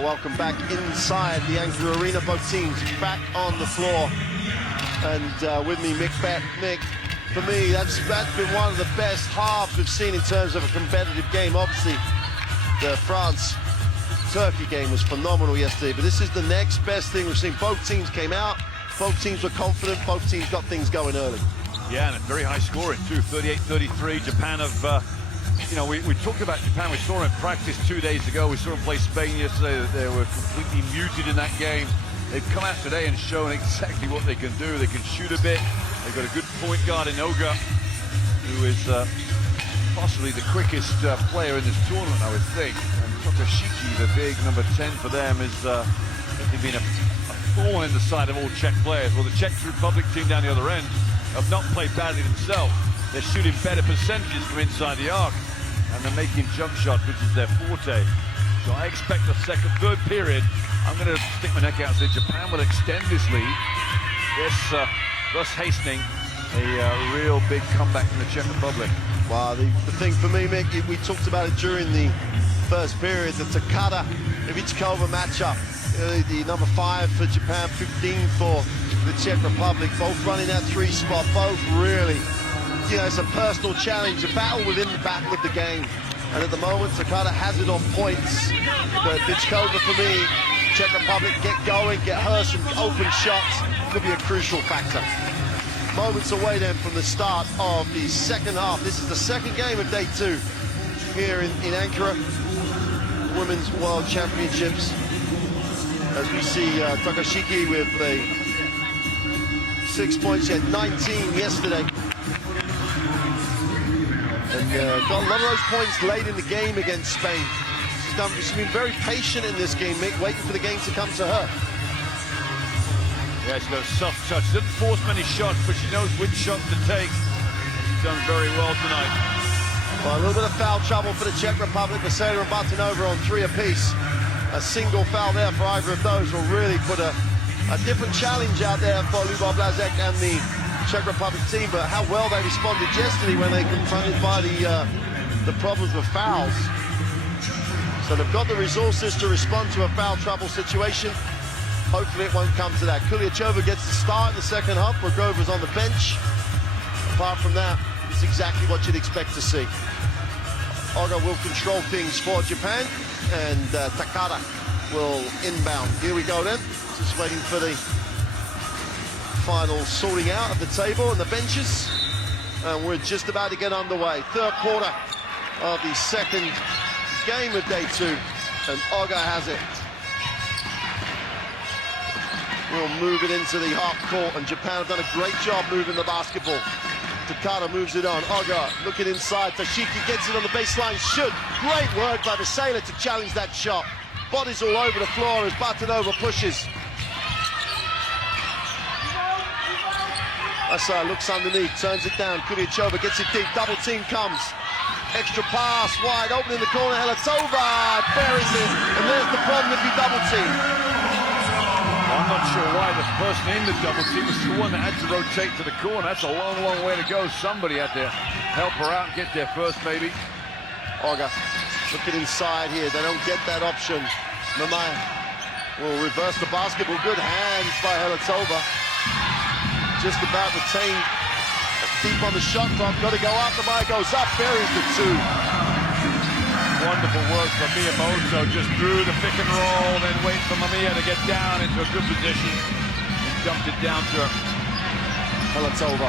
Well, welcome back inside the Ankara Arena. Both teams back on the floor. And with me, Mick. For me, that's been one of the best halves we've seen in terms of a competitive game. Obviously, the France-Turkey game was phenomenal yesterday, but this is the next best thing we've seen. Both teams came out, both teams were confident, both teams got things going early. Yeah, and a very high scoring too, 38-33. Japan have, we talked about Japan. We saw them in practice 2 days ago. We saw them play Spain yesterday. They were completely muted in that game. They've come out today and shown exactly what they can do. They can shoot a bit. They've got a good point guard in Oga, who is possibly the quickest player in this tournament, I would think. And Tokashiki, the big number 10 for them, has definitely been a thorn in the side of all Czech players. Well, the Czech Republic team down the other end have not played badly themselves. They're shooting better percentages from inside the arc, and they're making jump shots, which is their forte. So I expect the third period, I'm going to stick my neck out and say Japan will extend this lead, thus hastening a real big comeback from the Czech Republic. Wow, the thing for me, Mick, we talked about it during the first period, the Takada-Ivichkova matchup. The number 5 for Japan, 15 for the Czech Republic, both running that 3 spot, both really, it's a personal challenge, a battle within the battle of the game. And at the moment, Takada has it on points, but Ivichkova, for me, Czech Republic, get going, get her some open shots, could be a crucial factor. Moments away then from the start of the second half. This is the second game of day 2 here in Ankara, Women's World Championships. As we see Tokashiki with 6 points, she had 19 yesterday. And got a lot of those points late in the game against Spain. She's been very patient in this game, Mick, waiting for the game to come to her. Yeah, she's got a soft touch. She doesn't force many shots, but she knows which shots to take. She's done very well tonight. Well, a little bit of foul trouble for the Czech Republic. Vasela and Batanova on 3 apiece. A single foul there for either of those will really put a different challenge out there for Lubov Blazek and the Czech Republic team. But how well they responded yesterday when they confronted by the problems with fouls. So they've got the resources to respond to a foul trouble situation. Hopefully it won't come to that. Kuliachova gets the start in the second half. Rogova's on the bench. Apart from that, it's exactly what you'd expect to see. Oga will control things for Japan, and Takada will inbound. Here we go then. Just waiting for the final sorting out of the table and the benches. And we're just about to get underway. Third quarter of the second game of day 2, and Oga has it. We'll move it into the half court, and Japan have done a great job moving the basketball. Takada moves it on. Oga looking inside. Tashiki gets it on the baseline. Should. Great work by Vasela to challenge that shot. Bodies all over the floor as Batanova pushes. Asa looks underneath, turns it down. Kuliachova gets it deep. Double team comes. Extra pass, wide open in the corner. Helatova buries it, and there's the problem if you double team. I'm not sure why the person in the double team was the one that had to rotate to the corner. That's a long, long way to go. Somebody had to help her out and get there first, maybe. Oga looking inside here. They don't get that option. Mamaya will reverse the basketball. Good hands by Helatova. Just about retained deep on the shot clock. Got to go up. Mamaya goes up. Buries the 2. Wonderful work from Miyamoto, just through the pick and roll, then wait for Mamiya to get down into a good position and dumped it down to her. Helatova,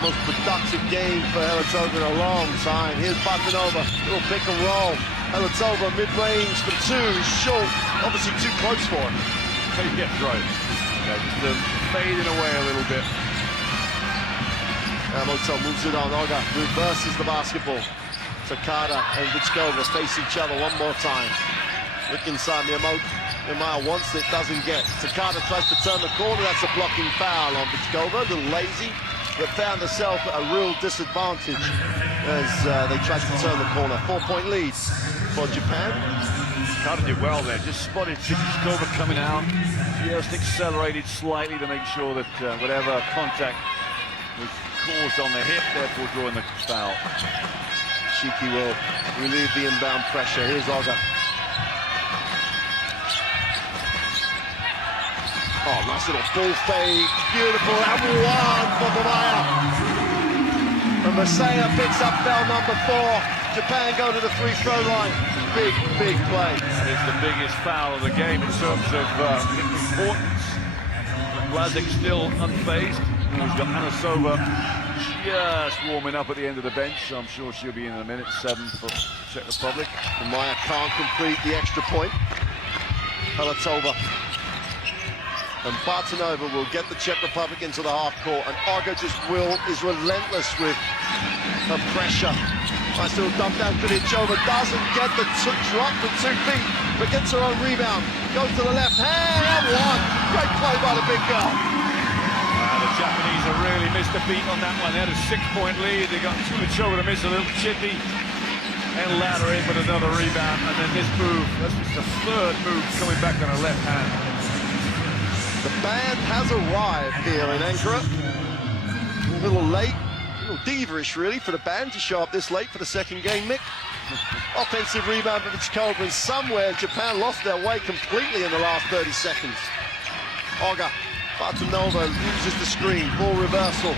most productive game for Helatova in a long time. Here's Batanova, little pick and roll. Helatova mid-range for 2, is short, obviously too close for him. Yes, right. Yeah, just fading away a little bit. Miyamoto moves it on. Oga reverses the basketball. Takada and Ivichkova face each other one more time. Look inside Miyamoto. Miyamoto wants it, doesn't get. Takada tries to turn the corner. That's a blocking foul on Ivichkova. A little lazy, but found herself at a real disadvantage as they tried to turn the corner. 4-point lead for Japan. Takada did well there. Just spotted Ivichkova coming out. Just accelerated slightly to make sure that whatever contact was caused on the hip, therefore drawing the foul. Shiki will relieve the inbound pressure. Here's Oga. Oh, nice little ball fade. Beautiful. And one for Mamaya. And Masaya picks up foul number 4. Japan go to the free throw line. Big, big play. That is the biggest foul of the game in terms of importance. Vlasic still unfazed. He's got Anasova just warming up at the end of the bench, so I'm sure she'll be in a minute. 7 for Czech Republic. Maya can't complete the extra point. Halatova and Bartanova will get the Czech Republic into the half court, and Olga is relentless with her pressure. Nice little dump down. Kulichova doesn't get the drop with 2 feet, but gets her own rebound. Goes to the left hand and one. Great play by the big girl. The Japanese have really missed a beat on that one. They had a 6-point lead. They got Kulichova to miss a little chippy, and ladder in with another rebound. And then this move, that's just the 3rd move coming back on her left hand. The band has arrived here in Ankara. A little late, a little diva-ish really for the band to show up this late for the 2nd game, Mick. Offensive rebound for Vichkova, and somewhere Japan lost their way completely in the last 30 seconds. Olga Bartanova uses the screen, ball reversal.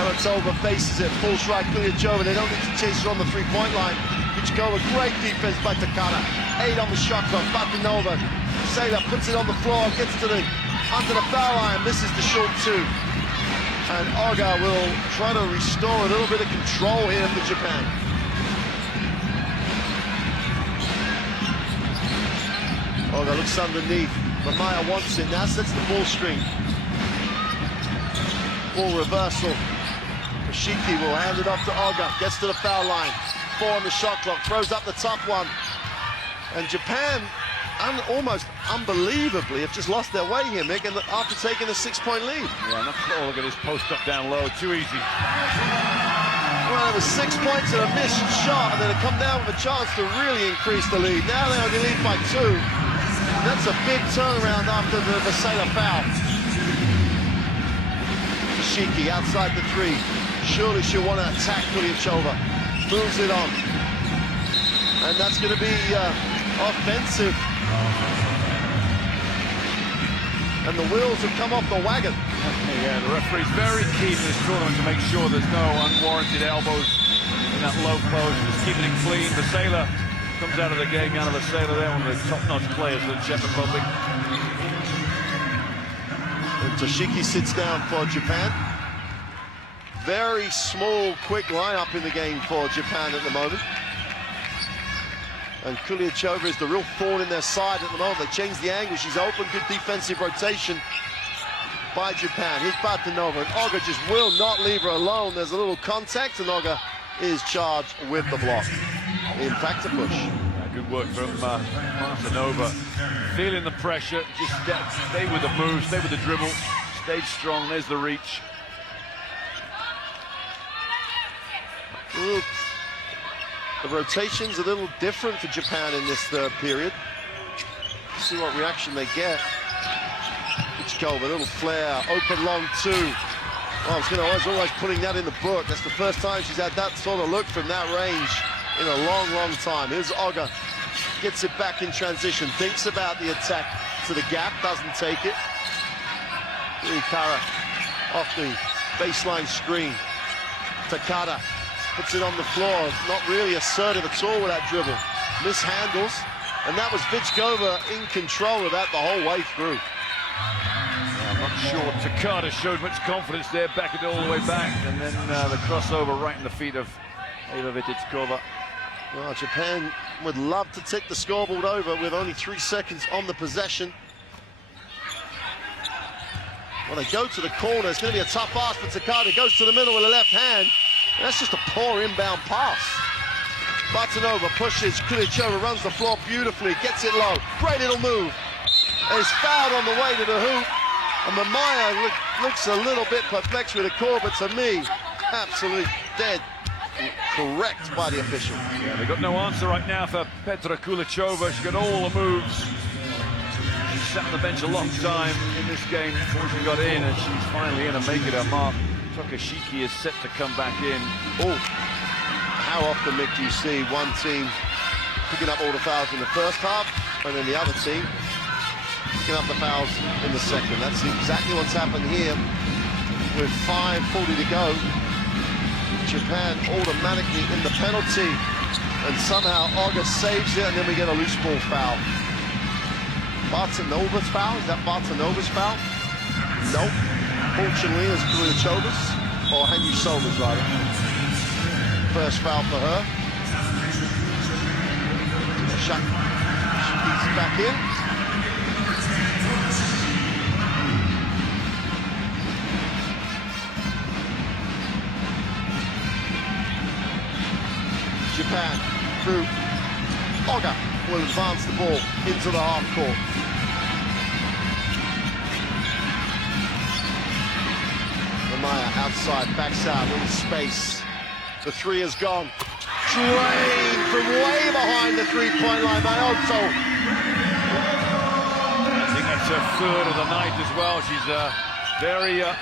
Halatova faces it, full strike, Kulichova. They don't need to chase her on the 3-point line. Vichkova, great defense by Takada. 8 on the shot clock. Bartanova, Saylor puts it on the floor, gets to the under the foul line, misses the short 2. And Olga will try to restore a little bit of control here for Japan. Olga looks underneath. Mamaya wants it now, sets the ball screen. Ball reversal. Shiki will hand it off to Olga, gets to the foul line. 4 on the shot clock, throws up the top one. And Japan, almost unbelievably, have just lost their way here, Mick, and after taking a 6-point lead. Yeah, oh, look at this post up down low, too easy. Well, it was 6 points and a missed shot, and then it come down with a chance to really increase the lead. Now they only lead by 2. That's a big turnaround after the Vasela foul. Shiki outside the 3. Surely she'll want to attack Kulichova. Moves it on. And that's going to be offensive. And the wheels have come off the wagon. Yeah, the referee's very keen in this tournament to make sure there's no unwarranted elbows in that low post. Just keeping it clean. Vasela comes out of the game, out of Vasela there, one of the top-notch players for the Czech Republic. And Toshiki sits down for Japan. Very small, quick lineup in the game for Japan at the moment. And Kulichova is the real thorn in their side at the moment. They changed the angle. She's open. Good defensive rotation by Japan. Here's Bartanova, and Olga just will not leave her alone. There's a little contact, and Olga is charged with the block. In fact, a push. Yeah, good work from Bartanova. Feeling the pressure, just stay with the move, stay with the dribble, stayed strong. There's the reach. The rotation's a little different for Japan in this 3rd period. See what reaction they get. Vichkova, a little flare, open long 2. Well, I was always putting that in the book. That's the first time she's had that sort of look from that range in a long, long time. Here's Olga, gets it back in transition, thinks about the attack to the gap, doesn't take it. Ikara off the baseline screen. Takada puts it on the floor, not really assertive at all with that dribble. Mishandles, and that was Vichkova in control of that the whole way through. Yeah, I'm not sure Takada showed much confidence there, back it all the way back, and then the crossover right in the feet of Eva Vichkova. Well, Japan would love to tick the scoreboard over with only 3 seconds on the possession. Well, they go to the corner. It's going to be a tough pass for Takada. Goes to the middle with the left hand. And that's just a poor inbound pass. Bartanova pushes. Kulichova runs the floor beautifully. Gets it low. Great little move. And he's fouled on the way to the hoop. And Mamaya looks a little bit perplexed with the call, but to me, absolutely dead correct by the official. Yeah, they've got no answer right now for Petra Kulichova. She's got all the moves. She sat on the bench a long time in this game before she got in, and she's finally in and making her mark. Tokashiki is set to come back in. Oh, how often, Mick, do you see one team picking up all the fouls in the first half, and then the other team picking up the fouls in the second. That's exactly what's happened here with 5:40 to go. Japan automatically in the penalty, and somehow Oga saves it, and then we get a loose ball foul. Bartanova's foul? Is that Bartanova's foul? Nope. Fortunately, it's Kulichova's, or Hanyusova's rather. First foul for her. She's back in. Japan through Oga will advance the ball into the half court. Amaya outside, backs out, little space. The three is gone. Drained from way behind the three-point line by Otto. I think that's her third of the night as well. She's very, I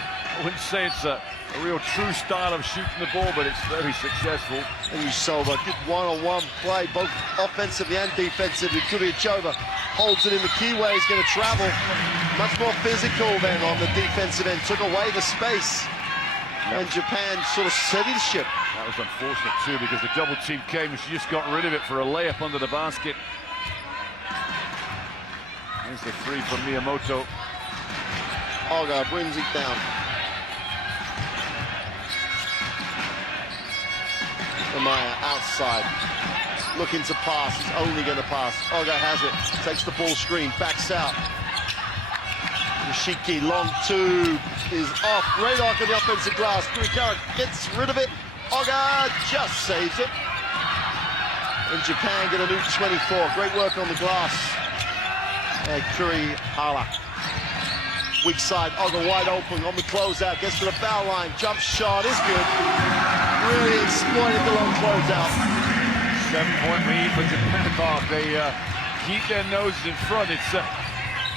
wouldn't say it's a real true style of shooting the ball, but it's very successful. And Yusova, good one-on-one play, both offensively and defensively. Kulichova holds it in the key way, he's going to travel. Much more physical then on the defensive end, took away the space. And Japan sort of steadied the ship. That was unfortunate too, because the double team came and she just got rid of it for a layup under the basket. There's the three from Miyamoto. Oga brings it down. Amaya outside, looking to pass, he's only going to pass. Oga has it, takes the ball screen, backs out. Yoshiki, long two, is off. Radar on the offensive glass. Kurikawa gets rid of it. Oga just saves it. And Japan get a new 24. Great work on the glass. And Kurihara. Weak side, Oga wide open on the closeout. Gets to the foul line. Jump shot is good. Really exploited the long closeout. 7-point lead for Japan, Mark. They keep their noses in front. It's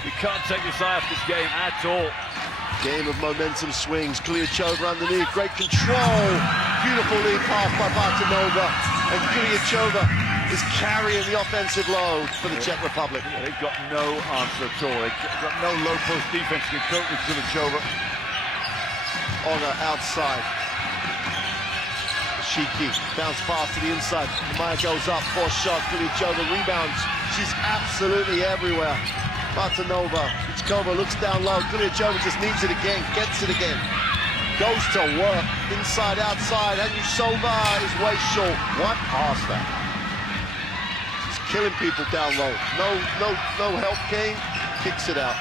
you can't take this eye off this game at all. Game of momentum swings. Kulichova underneath, great control. Beautiful lead pass by Bartanova. And Kulichova is carrying the offensive load for the Czech Republic. Yeah, they've got no answer at all. They've got no low post defense to cope with Kulichova. Oga outside. Shiki, bounce pass to the inside. Maya goes up, forced shot. Kulichova rebounds. She's absolutely everywhere. Bartanova, Ichkova looks down low. Kulichova just needs it again, gets it again. Goes to work, inside, outside, and Yusova is way short. What pass that? She's killing people down low. No help came, kicks it out.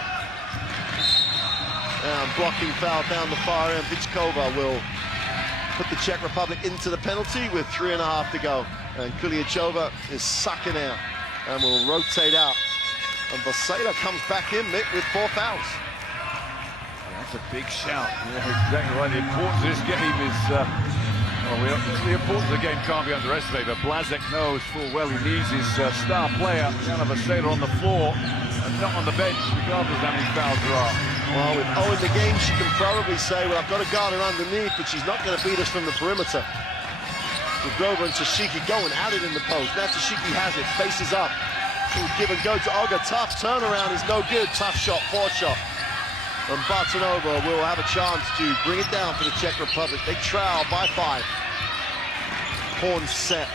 And blocking foul down the far end. Ichkova will put the Czech Republic into the penalty with 3.5 to go. And Kulichova is sucking out and will rotate out. And Basela comes back in with 4 fouls. Yeah, that's a big shout. Yeah, exactly right. The importance of this game is, the importance of the game can't be underestimated, but Blazek knows full well he needs his star player, Jana Basela, on the floor and not on the bench, regardless of how many fouls there are. Well, with in the game, she can probably say, well, I've got to guard her underneath, but she's not going to beat us from the perimeter. With Grover and Tashiki going at it in the post. Now Tashiki has it, faces up. Give and go to Oga, tough turnaround is no good, tough shot, 4 shot. And Bartanova will have a chance to bring it down for the Czech Republic. They trail by 5. Horn set,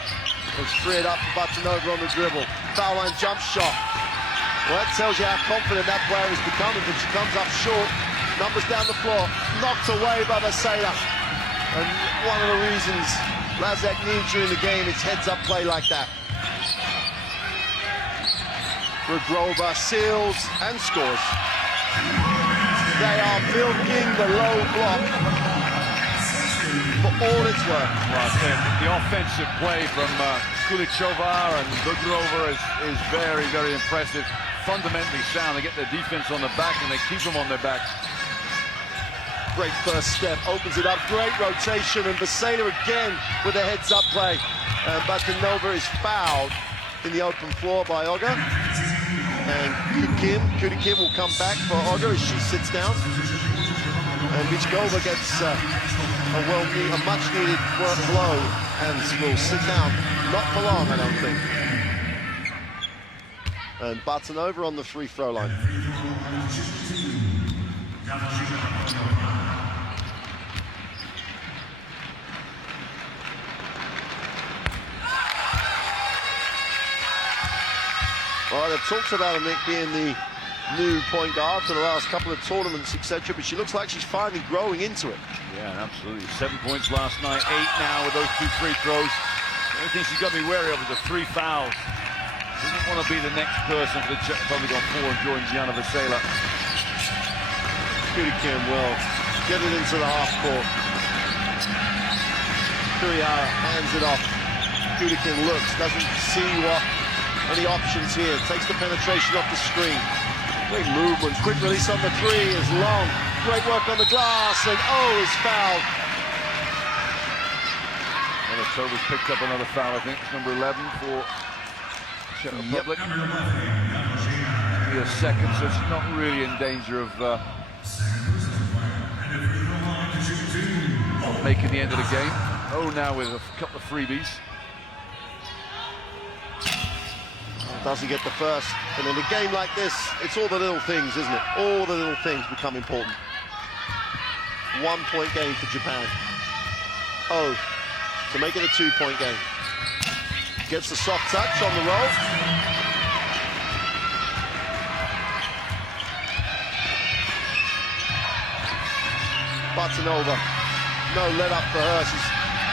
it's freed up for Bartanova on the dribble. Foul line jump shot. Well, that tells you how confident that player is becoming, but she comes up short, numbers down the floor, knocked away by Basela. And one of the reasons Blazek needs during the game is heads-up play like that. Regrova seals and scores. They are milking the low block for all it's worth. Well, the offensive play from Kulichova and Regrova is very, very impressive. Fundamentally sound. They get their defense on the back and they keep them on their back. Great first step, opens it up, great rotation, and Basela again with a heads-up play. Bartanova is fouled in the open floor by Oga. And Kudikim will come back for Oga as she sits down. And Vichkova gets a much-needed blow and will sit down. Not for long, I don't think. And button over on the free throw line. Well, they've talked about him, Nick, being the new point guard for the last couple of tournaments, etc., but she looks like she's finally growing into it. Yeah, absolutely. 7 points last night, 8 now with those 2 free throws. The only thing she's got to be wary of is the 3 fouls. Doesn't want to be the next person for the Czech Republic on 4 and join Gianna Vesela. Kudikin will get it into the half court. Kurihara hands it off. Kudikin looks, doesn't see any options here. Takes the penetration off the screen. Great movement, quick release on the 3 is long. Great work on the glass, and is fouled. And October's picked up another foul, I think. It's number 11 for Czech Republic. Be a second, so she's not really in danger of making the end of the game. Now with a couple of freebies. Doesn't get the first, and in a game like this, it's all the little things, isn't it? All the little things become important. 1 point game for Japan. To make it a 2 point game. Gets the soft touch on the roll. Button over. No let up for her.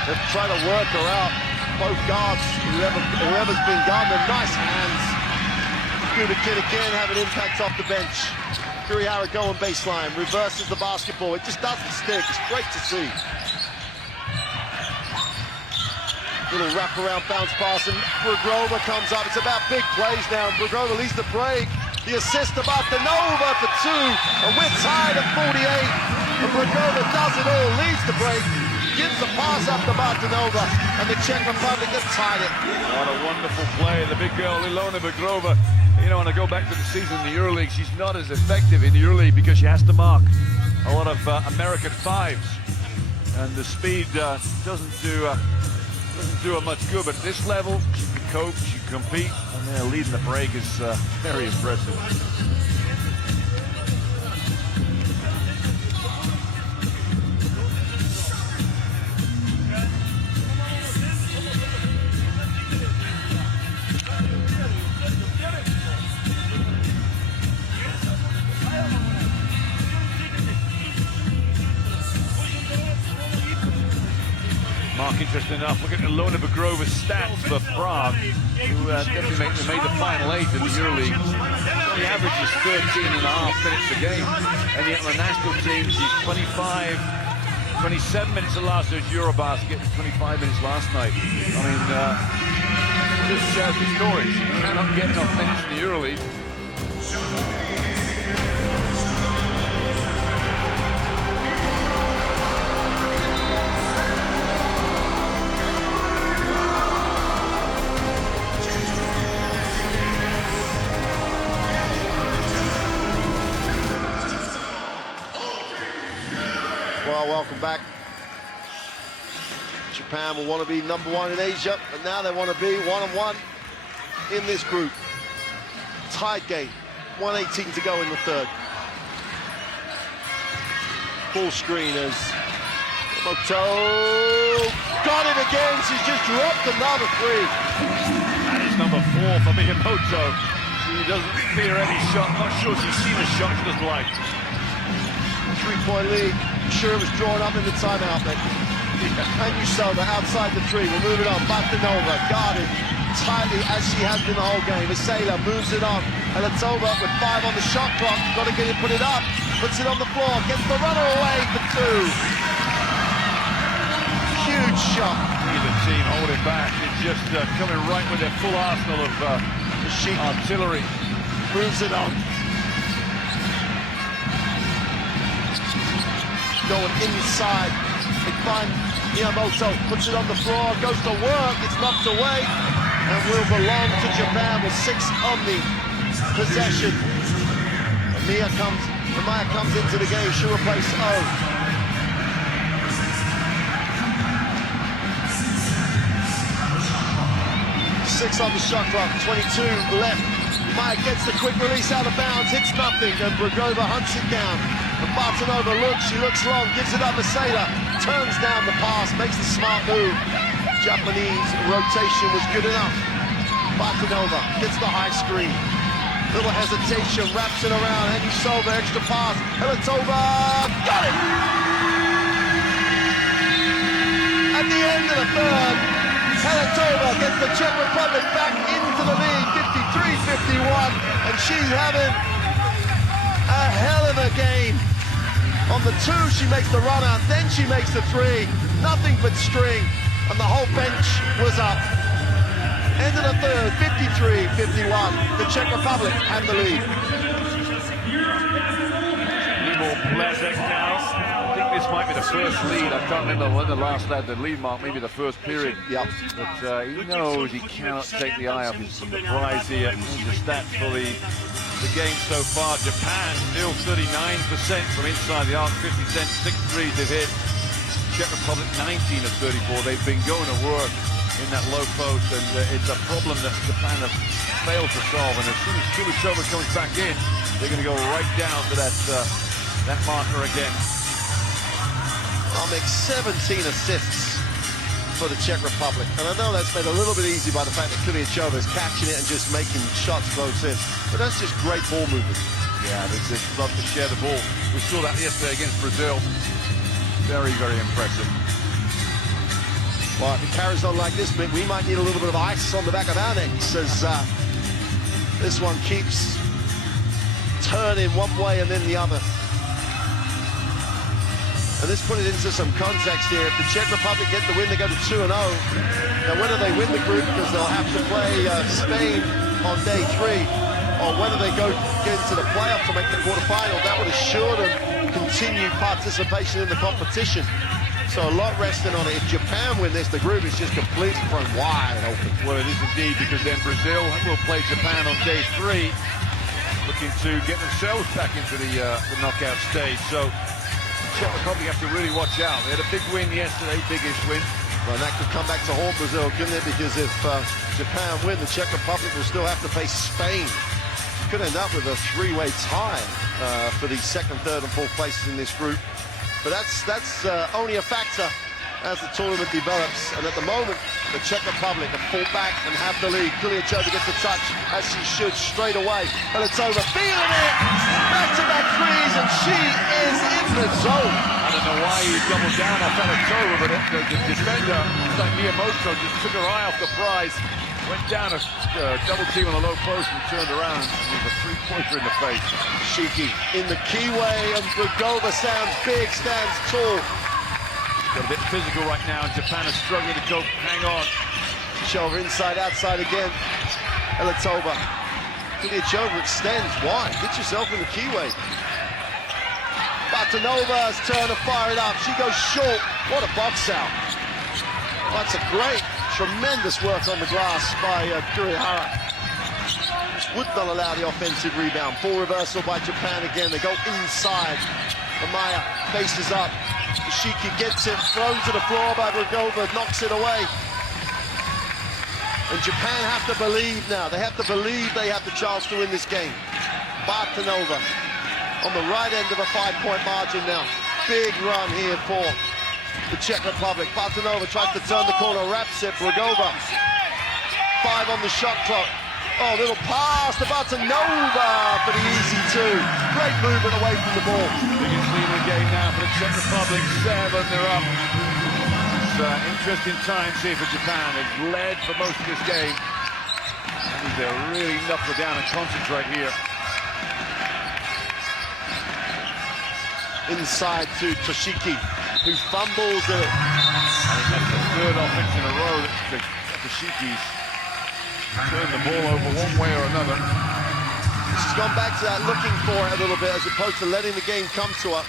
They're trying to work her out. Both guards, whoever's been guarding them, nice hands. Kudikin again have an impact off the bench. Kurihara going baseline, reverses the basketball. It just doesn't stick. It's great to see. Little wraparound bounce pass, and Brugova comes up. It's about big plays now. Brugova leads the break. The assist to Bartanova for 2, and we're tied at 48. And Brugova does it all, leads the break. Gives the pass up to Bartanova, and the Czech Republic have tied it. What a wonderful play. The big girl, Ilona Brugova. You know, when I go back to the season in the EuroLeague, she's not as effective in the EuroLeague because she has to mark a lot of American 5s. And the speed doesn't do her much good. But at this level, she can cope, she can compete, and leading the break is very impressive. Mark, interesting enough, look at Ilona Brugova's stats for Prague, who definitely made the final 8 in the EuroLeague. The average is 13.5 minutes a game, and yet on the national team, she's 27 minutes at last year's Eurobasket, and 25 minutes last night. I mean, just shares the story. She cannot get enough minutes in the EuroLeague. Well, welcome back. Japan will want to be number 1 in Asia, and now they want to be 1-1 in this group. Tied game, 1:18 to go in the third. Full screen as Moto got it again. She's just dropped another 3. That is number 4 for Miyamoto. She doesn't fear any shot. Not sure she's seen a shot she doesn't like. 3-point lead. Sure it was drawn up in the timeout then. And Usoba outside the 3. We'll move it on. Bartanova guarded tightly as she has been the whole game. Vesela moves it on. And Latova with 5 on the shot clock. Got to get it, put it up. Puts it on the floor. Gets the runner away for 2. Huge shot. Neither team holding back. It's just coming right with their full arsenal of artillery. Moves it on. Going inside. They find Miyamoto, puts it on the floor, goes to work, it's knocked away, and will belong to Japan with 6 on the possession. And Maya comes into the game, she'll replace O. 6 on the shot clock, 22 left Maya gets the quick release out of bounds, hits nothing, and Brugova hunts it down. And Bartonova looks, she looks long, gives it up to Sailor, turns down the pass, makes the smart move. Japanese rotation was good enough. Bartonova gets the high screen. Little hesitation, wraps it around, Henusova, extra pass, Helatova, got it! At the end of the third, Helatova gets the Czech Republic back into the lead, 53-51, and she's having a hell of a game. On the two, she makes the run out, then she makes the three, nothing but string, and the whole bench was up. End of the third, 53-51, the Czech Republic had the lead. More Blazek now. I think this might be the first lead. I can't remember when the last had the lead mark, maybe the first period. Yep. But he knows he cannot take the eye off his prize here. The stats for the game so far. Japan still 39% from inside the arc, 50 6 threes they've hit. Czech Republic 19 of 34. They've been going to work in that low post, and it's a problem that Japan have failed to solve. And as soon as Kulisova comes back in, they're going to go right down to that marker again. I'll make 17 assists for the Czech Republic. And I know that's made a little bit easy by the fact that Kulisova is catching it and just making shots close in. But that's just great ball movement. Yeah, they love to share the ball. We saw that yesterday against Brazil. Very, very impressive. Well, if it carries on like this, we might need a little bit of ice on the back of our necks as this one keeps turning one way and then the other. And let's put it into some context here. If the Czech Republic get the win, they go to 2-0. Now, whether they win the group, because they'll have to play Spain on day 3, or whether they get into the playoff to make the quarterfinal, that would assure them continued participation in the competition. So a lot resting on it. If Japan win this, the group is just completely thrown wide open. Well, it is indeed, because then Brazil will play Japan on day 3, looking to get themselves back into the knockout stage. So the Czech Republic have to really watch out. They had a big win yesterday, biggish win. Well, that could come back to haunt Brazil, couldn't it? Because if Japan win, the Czech Republic will still have to face Spain. Could end up with a 3-way tie for the second, third, and fourth places in this group. But that's only a factor as the tournament develops. And at the moment, the Czech Republic have fought back and have the lead. Kulisova gets a touch, as she should, straight away. And it's over, feeling it! Back-to-back threes, and she is in the zone. I don't know why he doubled down off Helatova, but the defender, like Miyamoto, just took her eye off the prize. Went down a double team on the low post and turned around with a three-pointer in the face. Shiki in the key way, and Brugova sounds big, stands tall. Got a bit physical right now, and Japan is struggling to go. Hang on. Shoulder inside, outside again. Helatova. Kulisova extends. Why? Get yourself in the key way. Bartonova's turn to fire it up. She goes short. What a box out. That's a great, tremendous work on the glass by Kurihara. Would not allow the offensive rebound. Ball reversal by Japan again. They go inside. Amaya faces up. Shiki gets it, thrown to the floor by Brugova, knocks it away. And Japan have to believe now. They have to believe they have the chance to win this game. Bartonova on the right end of a 5-point margin now. Big run here for the Czech Republic. Bartonova tries to turn the corner, wraps it. Brugova, 5 on the shot clock. Oh, little pass to Bartonova for the easy 2. Great movement away from the ball. Biggest lead of the game now for the Czech Republic. 7, they're up. It's interesting times here for Japan. They've led for most of this game. I think they'll really knuckle down and concentrate here. Inside to Toshiki, who fumbles it. I think that's the 3rd offense in a row that Toshiki's turned the ball over one way or another. She's gone back to that, looking for it a little bit, as opposed to letting the game come to her.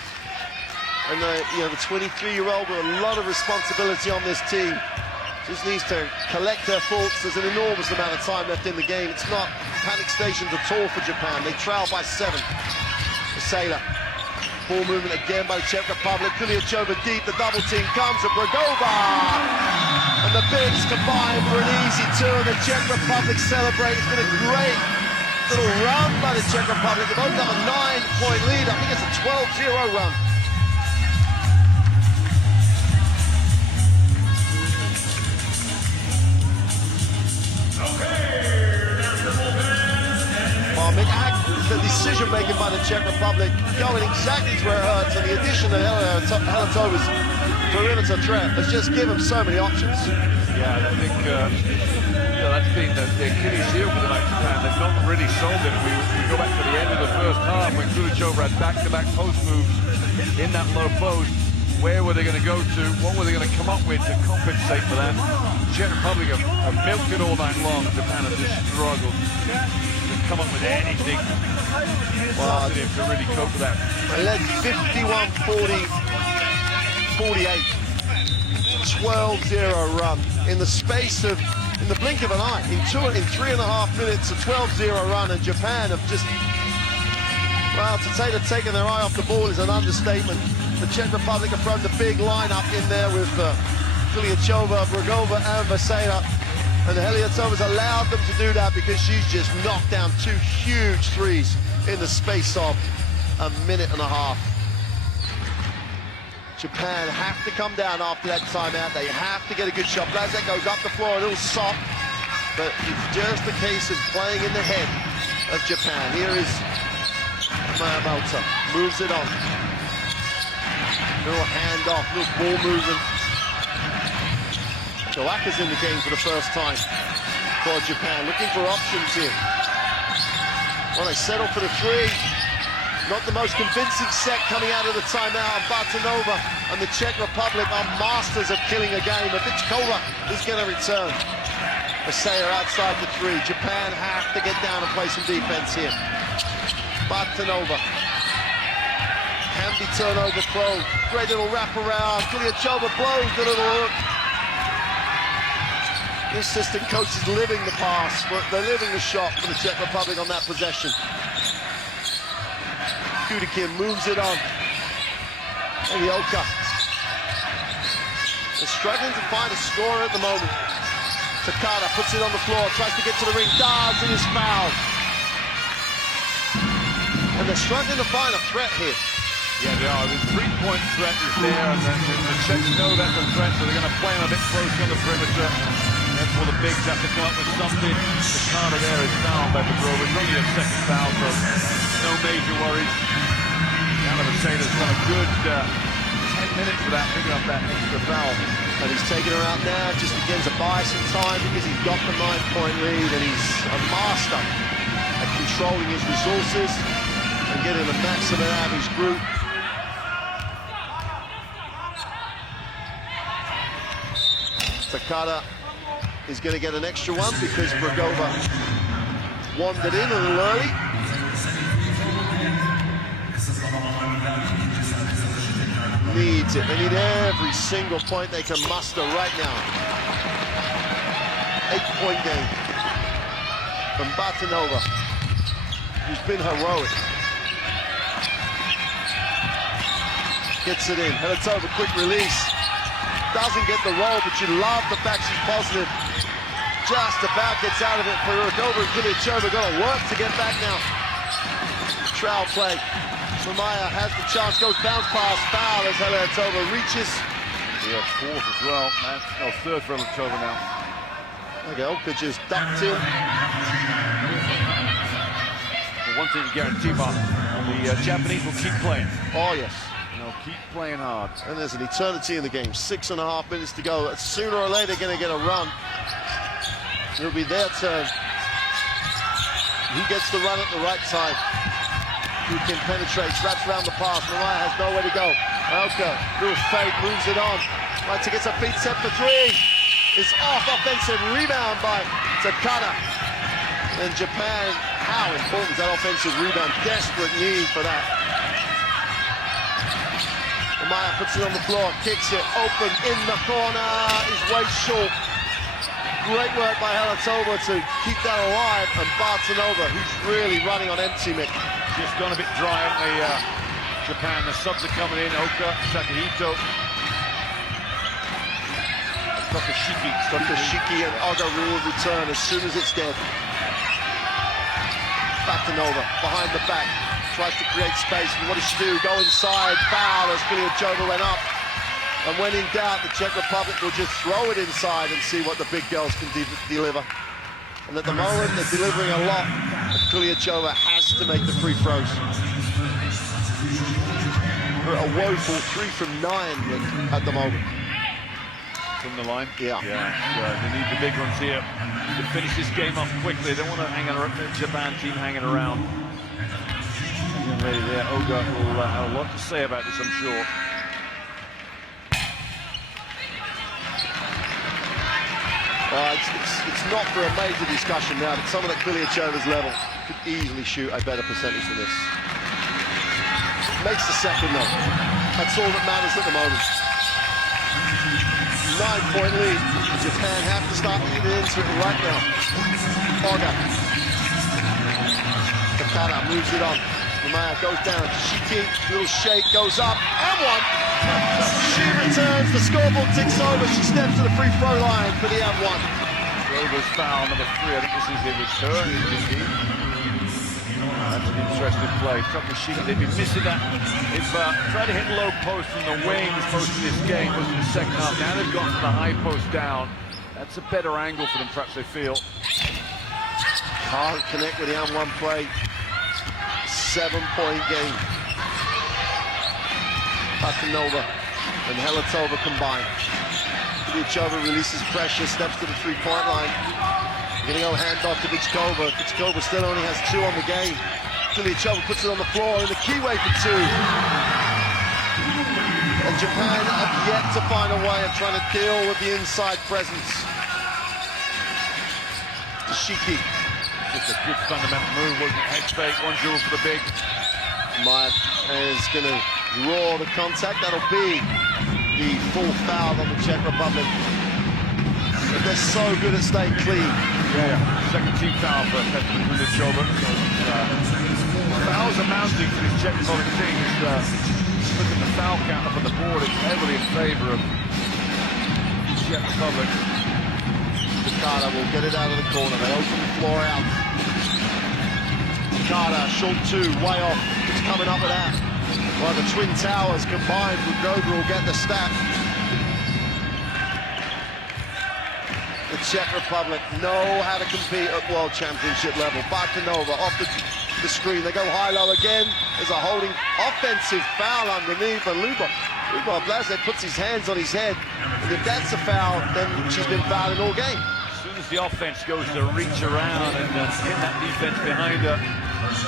And the 23-year-old with a lot of responsibility on this team just needs to collect her thoughts. There's an enormous amount of time left in the game. It's not panic stations at all for Japan. They trail by 7. The Sailor. Ball movement again by the Czech Republic. Kulisova deep, the double team comes, and Brugova! And the bigs combine for an easy 2, and the Czech Republic celebrate. It's been a great little run by the Czech Republic. They both have a 9-point lead. I think it's a 12-0 run. Well, the decision-making by the Czech Republic going exactly to where it hurts, and the addition of Heletova's perimeter threat has just given so many options. Yeah, and I think that's been the Achilles heel for the night Japan. They've not really solved it. We go back to the end of the first half when Kulichova had back-to-back post moves in that low post. Where were they going to go to? What were they going to come up with to compensate for that? Czech Republic have milked it all night long. Japan have just struggled to come up with anything positive to really cope with that. They led 51-40, 48. 12-0 run in the space of, in the blink of an eye, in 3.5 minutes, a 12-0 run, and Japan have just, well, to say they've taken their eye off the ball is an understatement. The Czech Republic have thrown the big lineup in there with Kulichova, Bragova, and Vasena, and Heletova's allowed them to do that because she's just knocked down 2 huge threes in the space of a minute and a half. Japan have to come down after that timeout. They have to get a good shot. Blazek goes up the floor a little soft, but it's just a case of playing in the head of Japan. Here is Miyamoto, moves it on. Little handoff, little ball movement. Joaka's in the game for the first time for Japan, looking for options here. Well, they settle for the 3. Not the most convincing set coming out of the timeout. Bartanova and the Czech Republic are masters of killing a game. Avichkova is going to return. Vasea outside the 3. Japan have to get down and play some defense here. Bartanova can be turnover prone. Great little wraparound. Kulichova blows the little hook. The assistant coach is living the pass, but they're living the shot for the Czech Republic on that possession. Kudikin moves it on. Elioka. They're struggling to find a scorer at the moment. Takada puts it on the floor, tries to get to the ring, does, and is fouled. And they're struggling to find a threat here. Yeah, they are. The 3-point threat is there, and then the Czechs know that's a threat, so they're going to play them a bit close on the perimeter. Therefore, the bigs have to come up with something. Takada there is fouled by Bragova. It's only a second foul, so no major worries. Vasena's done a good 10 minutes without picking up that extra foul. And he's taking her out now just again to buy some time because he's got the 9-point lead, and he's a master at controlling his resources and getting the maximum out of his group. Takada is going to get an extra one because Bragova wandered in a little early. Needs it. They need every single point they can muster right now. 8-point game from Bartanova, who's been heroic. Gets it in. Heletova's quick release. Doesn't get the roll, but you love the fact she's positive. Just about gets out of it for Bragova and Kulichova. Got to work to get back now. Trowel play. Mamaya has the chance, goes bounce pass, foul as Heletova's reaches. Yeah, 4th as well, man. No, 3rd for Heletova's now. Okay, Oka just ducked in. Well, one thing you guarantee, Mark, the Japanese will keep playing. Oh, yes. They'll keep playing hard. And there's an eternity in the game. 6.5 minutes to go. Sooner or later, going to get a run. It'll be their turn. Who gets the run at the right time? Kukin penetrates, wraps around the pass. Mariah has nowhere to go. Oka, little fake, moves it on. Right to get her feet set for 3. It's off, offensive rebound by Takada. And Japan, how important is that offensive rebound? Desperate need for that. Mariah puts it on the floor, kicks it, open in the corner, is way short. Great work by Heletova to keep that alive, and Bartanova, who's really running on empty, Mick. Just gone a bit dry on the Japan. The subs are coming in. Oka, Takahito, Tokashiki and Ogaru will return as soon as it's dead. Back to Nova, behind the back. Tries to create space, but what does she do? Go inside, foul as Kuliachova went up. And when in doubt, the Czech Republic will just throw it inside and see what the big girls can deliver. And at the moment, they're delivering a lot. Kuliachova has to make the free throws. A woeful 3 from 9 at the moment. From the line? Yeah. They need the big ones here to finish this game off quickly. They don't want to hang around, the Japan team hanging around. And ready there. Oga will have a lot to say about this, I'm sure. It's not for a major discussion now, but someone at Kuliachova's level could easily shoot a better percentage than this. Makes the second though. That's all that matters at the moment. 9-point lead. Japan have to start eating into it right now. Oga. Takada moves it on. Maya goes down. Shiki, little shake, goes up, and one. She returns, the scoreboard ticks over. She steps to the free throw line for the and one. Grover's foul, number 3. I think this is a return, indeed. That's an interesting play. Takashiki, they've been missing that. They've tried to hit low post in the wings most of this game, most of the second half. Now they've gone from the high post down. That's a better angle for them, perhaps they feel. Can't connect with the and one play. 7-point game. Patanova and Helatova combined. Kuliachova releases pressure, steps to the 3-point line. Gonna go handoff to Vichkova. Vichkova still only has 2 on the game. Kuliachova puts it on the floor in the keyway for 2. And Japan have yet to find a way of trying to deal with the inside presence. Shiki. Just a good fundamental move, wasn't it? Head fake, 1-0 for the big. Maya is going to draw the contact. That'll be the 4th foul on the Czech Republic. But they're so good at staying clean. Yeah. Second team foul for Kuliachova. Fouls are mounting for this Czech Republic team. Look at the foul count up on the board. It's heavily in favour of the Czech Republic. Takada will get it out of the corner. They open the floor out. Takada, short 2, way off. It's coming up with that. Well, the Twin Towers combined with Grover will get the stat. The Czech Republic know how to compete at World Championship level. Bartanova off the screen. They go high-low again. There's a holding offensive foul underneath, and Luba Blazek puts his hands on his head. And if that's a foul, then she's been fouled in all game. As soon as the offense goes to reach around and hit that defense behind her, that's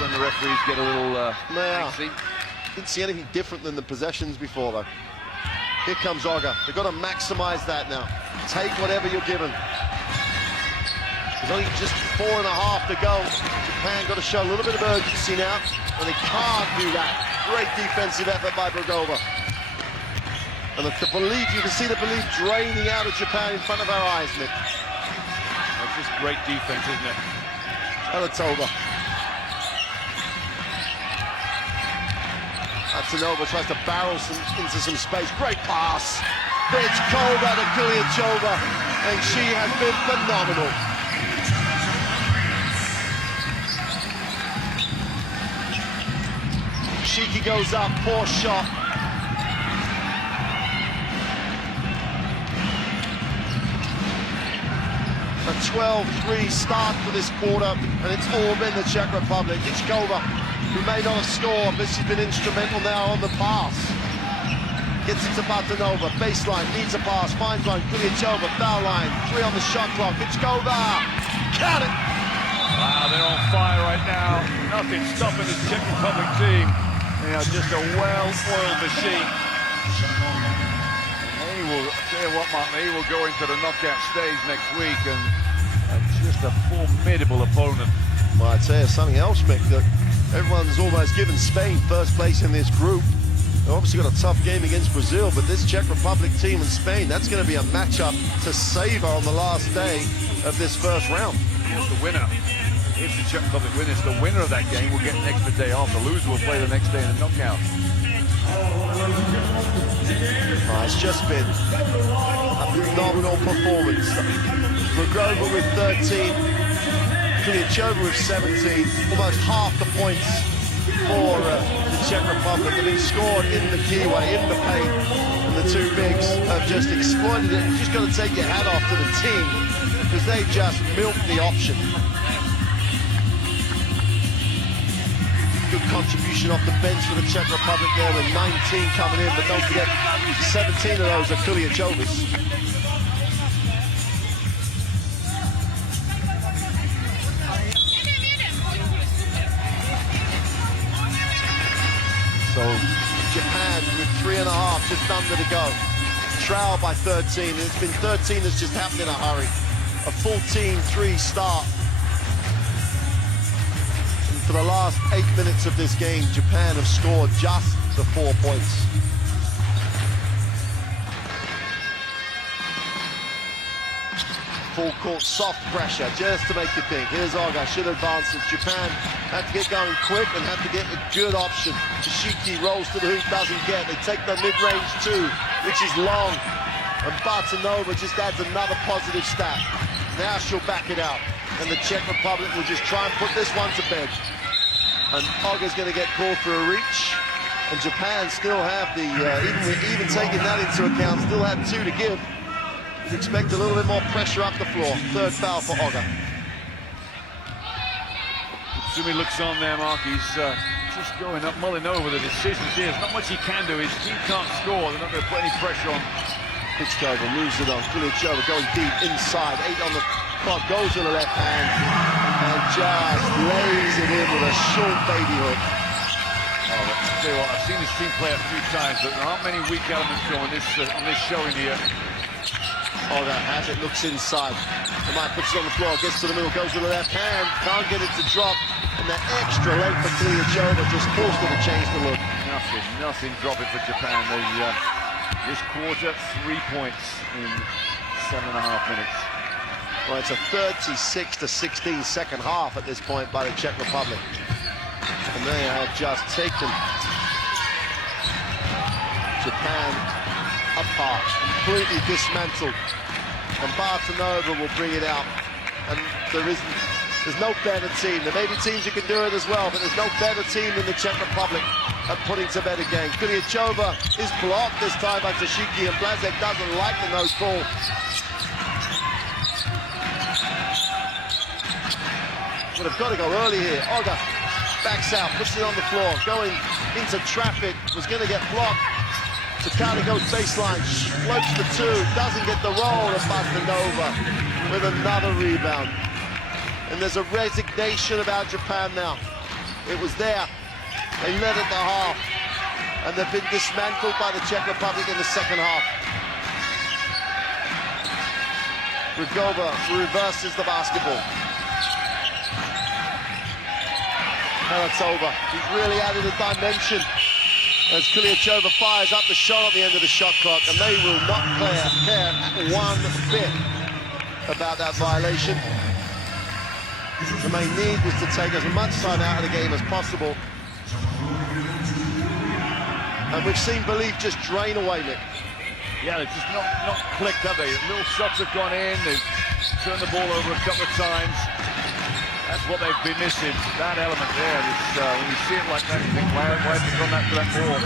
when the referees get a little antsy. Didn't see anything different than the possessions before, though. Here comes Oga. They've got to maximize that now. Take whatever you're given. There's only just 4.5 to go. Japan got to show a little bit of urgency now, and they can't do that. Great defensive effort by Brogova. And the belief, you can see the belief draining out of Japan in front of our eyes, Nick. That's just great defense, isn't it? Helatova. Atanova tries to barrel into some space. Great pass. Vichkova to Kuliachova, and she has been phenomenal. Shiki goes up, poor shot. A 12-3 start for this quarter, and it's all been the Czech Republic. Vichkova, who may not have scored, but she's been instrumental now on the pass. Gets it to Batanova, baseline, needs a pass, finds one, Kuliachova, foul line, 3 on the shot clock, Vichkova, count it! Wow, they're on fire right now. Nothing stopping this Czech Republic team. They are just a well-oiled machine. They will, I'll tell you what, Mark, they will go into the knockout stage next week, and just a formidable opponent. Well, I'd say something else, Mick, that everyone's almost given Spain first place in this group. They've obviously got a tough game against Brazil, but this Czech Republic team and Spain, that's going to be a matchup to savor on the last day of this first round. Here's the winner. If the Czech Republic wins, the winner of that game will get an extra day off. The loser will play the next day in the knockout. It's just been a phenomenal performance. Brogova with 13, Kuliachova with 17, almost half the points for the Czech Republic have been scored in the keyway, in the paint, and the two bigs have just exploited it. You've just got to take your hat off to the team, because they just milked the option. Good contribution off the bench for the Czech Republic there with 19 coming in, but don't forget 17 of those are Kuliachova's. So Japan with 3.5 just under to go. Trail by 13, and it's been 13 that's just happened in a hurry. A full team 3 start. And for the last 8 minutes of this game, Japan have scored just the 4 points. Full court soft pressure just to make you think. Here's Oga, should advance it. Japan had to get going quick and had to get a good option. Shiki rolls to the hoop, doesn't get. They take the mid-range two, which is long. And Bartanova just adds another positive stat. Now she'll back it out. And the Czech Republic will just try and put this one to bed. And Oga's going to get called for a reach. And Japan still have the, even taking that into account, still have 2 to give. Expect a little bit more pressure up the floor. Third foul for Oga. Sumi looks on there, Mark. He's just going up, mulling over the decisions here. There's not much he can do. His team can't score. They're not going to put any pressure on. Pitchcover moves it on. Kuliachova going deep inside. 8 on the clock. Goes to the left hand and just lays it in with a short baby hook. Oh, but I'll tell you what, I've seen this team play a few times, but there aren't many weak elements on this showing here. Oga has it, looks inside. The man puts it on the floor, gets to the middle, goes with the left hand, can't get it to drop, and that extra length for Kuliachova just forced her to change the look. Nothing dropping for Japan. This quarter, 3 points in 7.5 minutes. Well, it's a 36-16 second half at this point by the Czech Republic. And they have just taken Japan apart, completely dismantled. And Bartanova will bring it out. And there's no better team. There may be teams who can do it as well, but there's no better team than the Czech Republic at putting to bed a game. Kuliachova is blocked this time by Tashiki, and Blazek doesn't like the no call. Would have got to go early here. Oga backs out, puts it on the floor, going into traffic, was going to get blocked. Takada goes baseline, floats the 2, doesn't get the roll, and Bartanova with another rebound. And there's a resignation about Japan now. It was there. They led at the half, and they've been dismantled by the Czech Republic in the second half. Rugova reverses the basketball. Now it's over. He's really added a dimension as Kuliachova fires up the shot at the end of the shot clock, and they will not care one bit about that violation. The main need was to take as much time out of the game as possible. And we've seen belief just drain away, Nick. Yeah, they've just not clicked, have they? Little shots have gone in, they've turned the ball over a couple of times. That's what they've been missing, that element there. When you see it like that, you think, why have they gone that for that ball?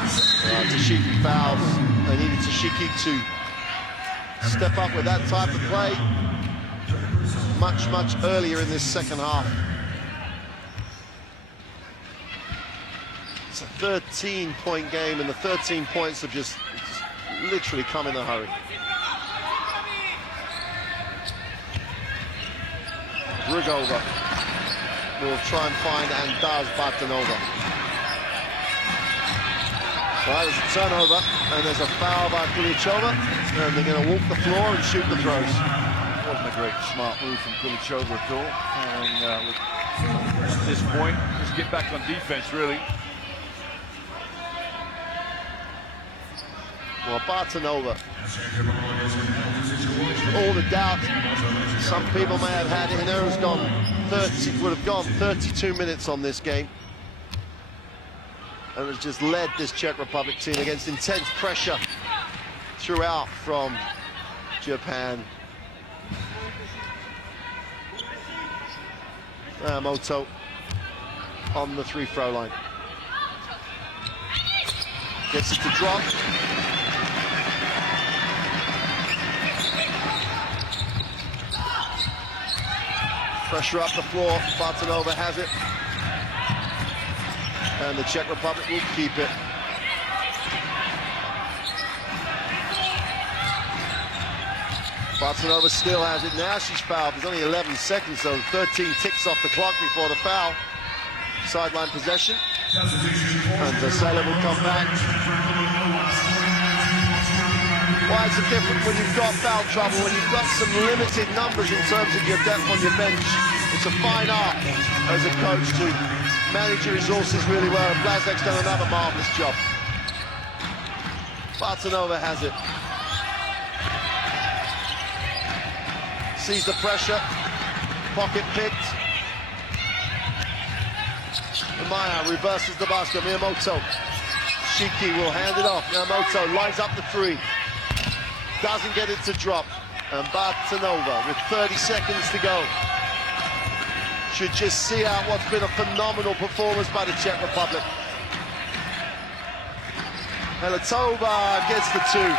Tashiki fouls. They needed Tashiki to step up with that type of play much earlier in this second half. It's a 13-point game, and the 13 points have just literally come in a hurry. Rugova will try and find, and does, Bartanova. Well, there's a turnover, and there's a foul by Kuliachova, and they're going to walk the floor and shoot the throws. Wasn't a great smart move from Kuliachova at all. And at this point, just get back on defense, really. Well, Bartanova, all the doubt some people may have had in there, has gone 30, would have gone 32 minutes on this game, and has just led this Czech Republic team against intense pressure throughout from Japan. Moto on the free-throw line. Gets it to drop. Pressure up the floor. Bartanova has it. And the Czech Republic will keep it. Bartanova still has it. Now she's fouled. There's only 11 seconds, so 13 ticks off the clock before the foul. Sideline possession. And Vesela will come back. Why is it different when you've got foul trouble, when you've got some limited numbers in terms of your depth on your bench? It's a fine art as a coach to manage your resources really well. And Blazek's done another marvelous job. Bartanova has it. Sees the pressure, pocket picked. Maya reverses the basket. Miyamoto. Shiki will hand it off. Miyamoto lines up the three. Doesn't get it to drop. And Bartanova with 30 seconds to go should just see out what's been a phenomenal performance by the Czech Republic. Helatova gets the two.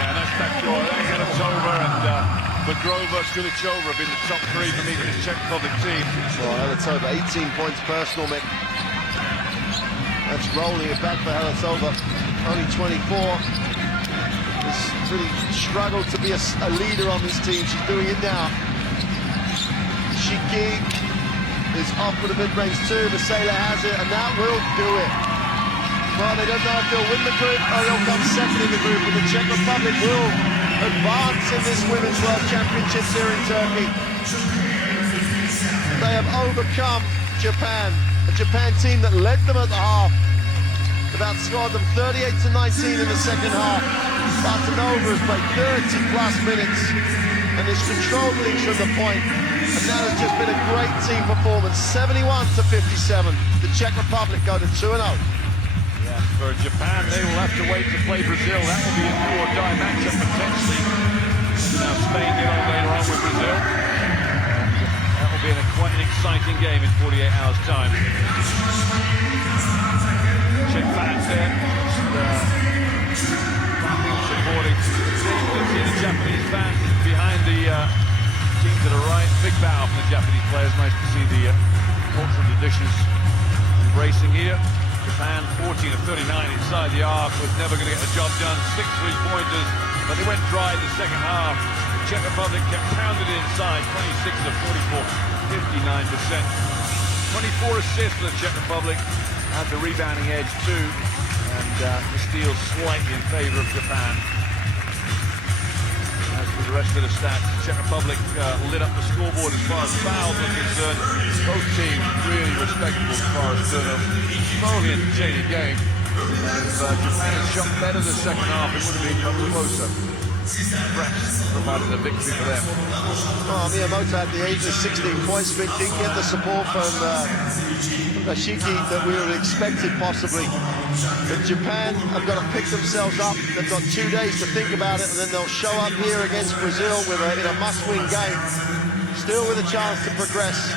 Yeah, that's backdoor. Helatova and Bedrova, Skulichova have been the top three for me for this Czech Republic team. Well, Helatova, 18 points personal, Mick. That's rolling it back for Helatova. Only 24. Has really struggled to be a leader on this team. She's doing it now. Shiki is off with a mid-range two. Vesela has it, and that will do it. Well, they don't know if they'll win the group or they'll come second in the group, and the Czech Republic will advance in this Women's World Championships here in Turkey. They have overcome Japan, a Japan team that led them at the half. They've outscored them 38-19 in the second half. Bartanova has played 30-plus minutes and has controlled things from the point. And that has just been a great team performance. 71-57. The Czech Republic go to 2-0. Yeah, for Japan, they will have to wait to play Brazil. That will be a do-or-die matchup potentially. Now Spain get on later on with Brazil. That will be quite an exciting game in 48 hours' time. Czech fans there, supporting. See the Japanese fans behind the team to the right. Big bow from the Japanese players. Nice to see the cultural traditions embracing here. Japan 14 of 39 inside the arc, was never going to get the job done. 6 3-pointers, but they went dry in the second half. The Czech Republic kept pounded inside, 26 of 44, 59%. 24 assists for the Czech Republic, had the rebounding edge too, and the steal slightly in favor of Japan. As for the rest of the stats, the Czech Republic lit up the scoreboard as far as fouls are concerned. Both teams really respectable as far as turnover. Thoroughly entertaining game. And if Japan had shot better the second half, it would have been much closer. Perhaps provided a victory for them. Oh, Miyamoto at the age of 16 points, but didn't get the support from Shiki that we would have expected possibly. But Japan have got to pick themselves up. They've got 2 days to think about it, and then they'll show up here against Brazil with in a must-win game, still with a chance to progress.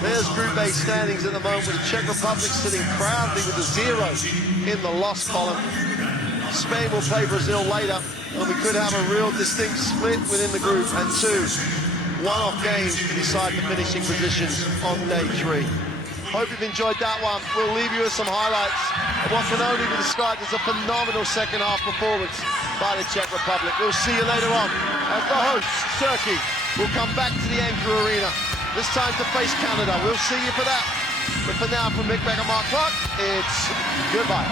There's Group A standings at the moment, with the Czech Republic sitting proudly with a 0 in the loss column. Spain will play Brazil later, and we could have a real distinct split within the group, and 2 one-off games to decide the finishing positions on day 3. Hope you've enjoyed that one. We'll leave you with some highlights of what can only be described as a phenomenal second half performance by the Czech Republic. We'll see you later on as the hosts, Turkey, will come back to the Anchor Arena, this time to face Canada. We'll see you for that. But for now, from Mick Beck and Mark Clark, it's goodbye.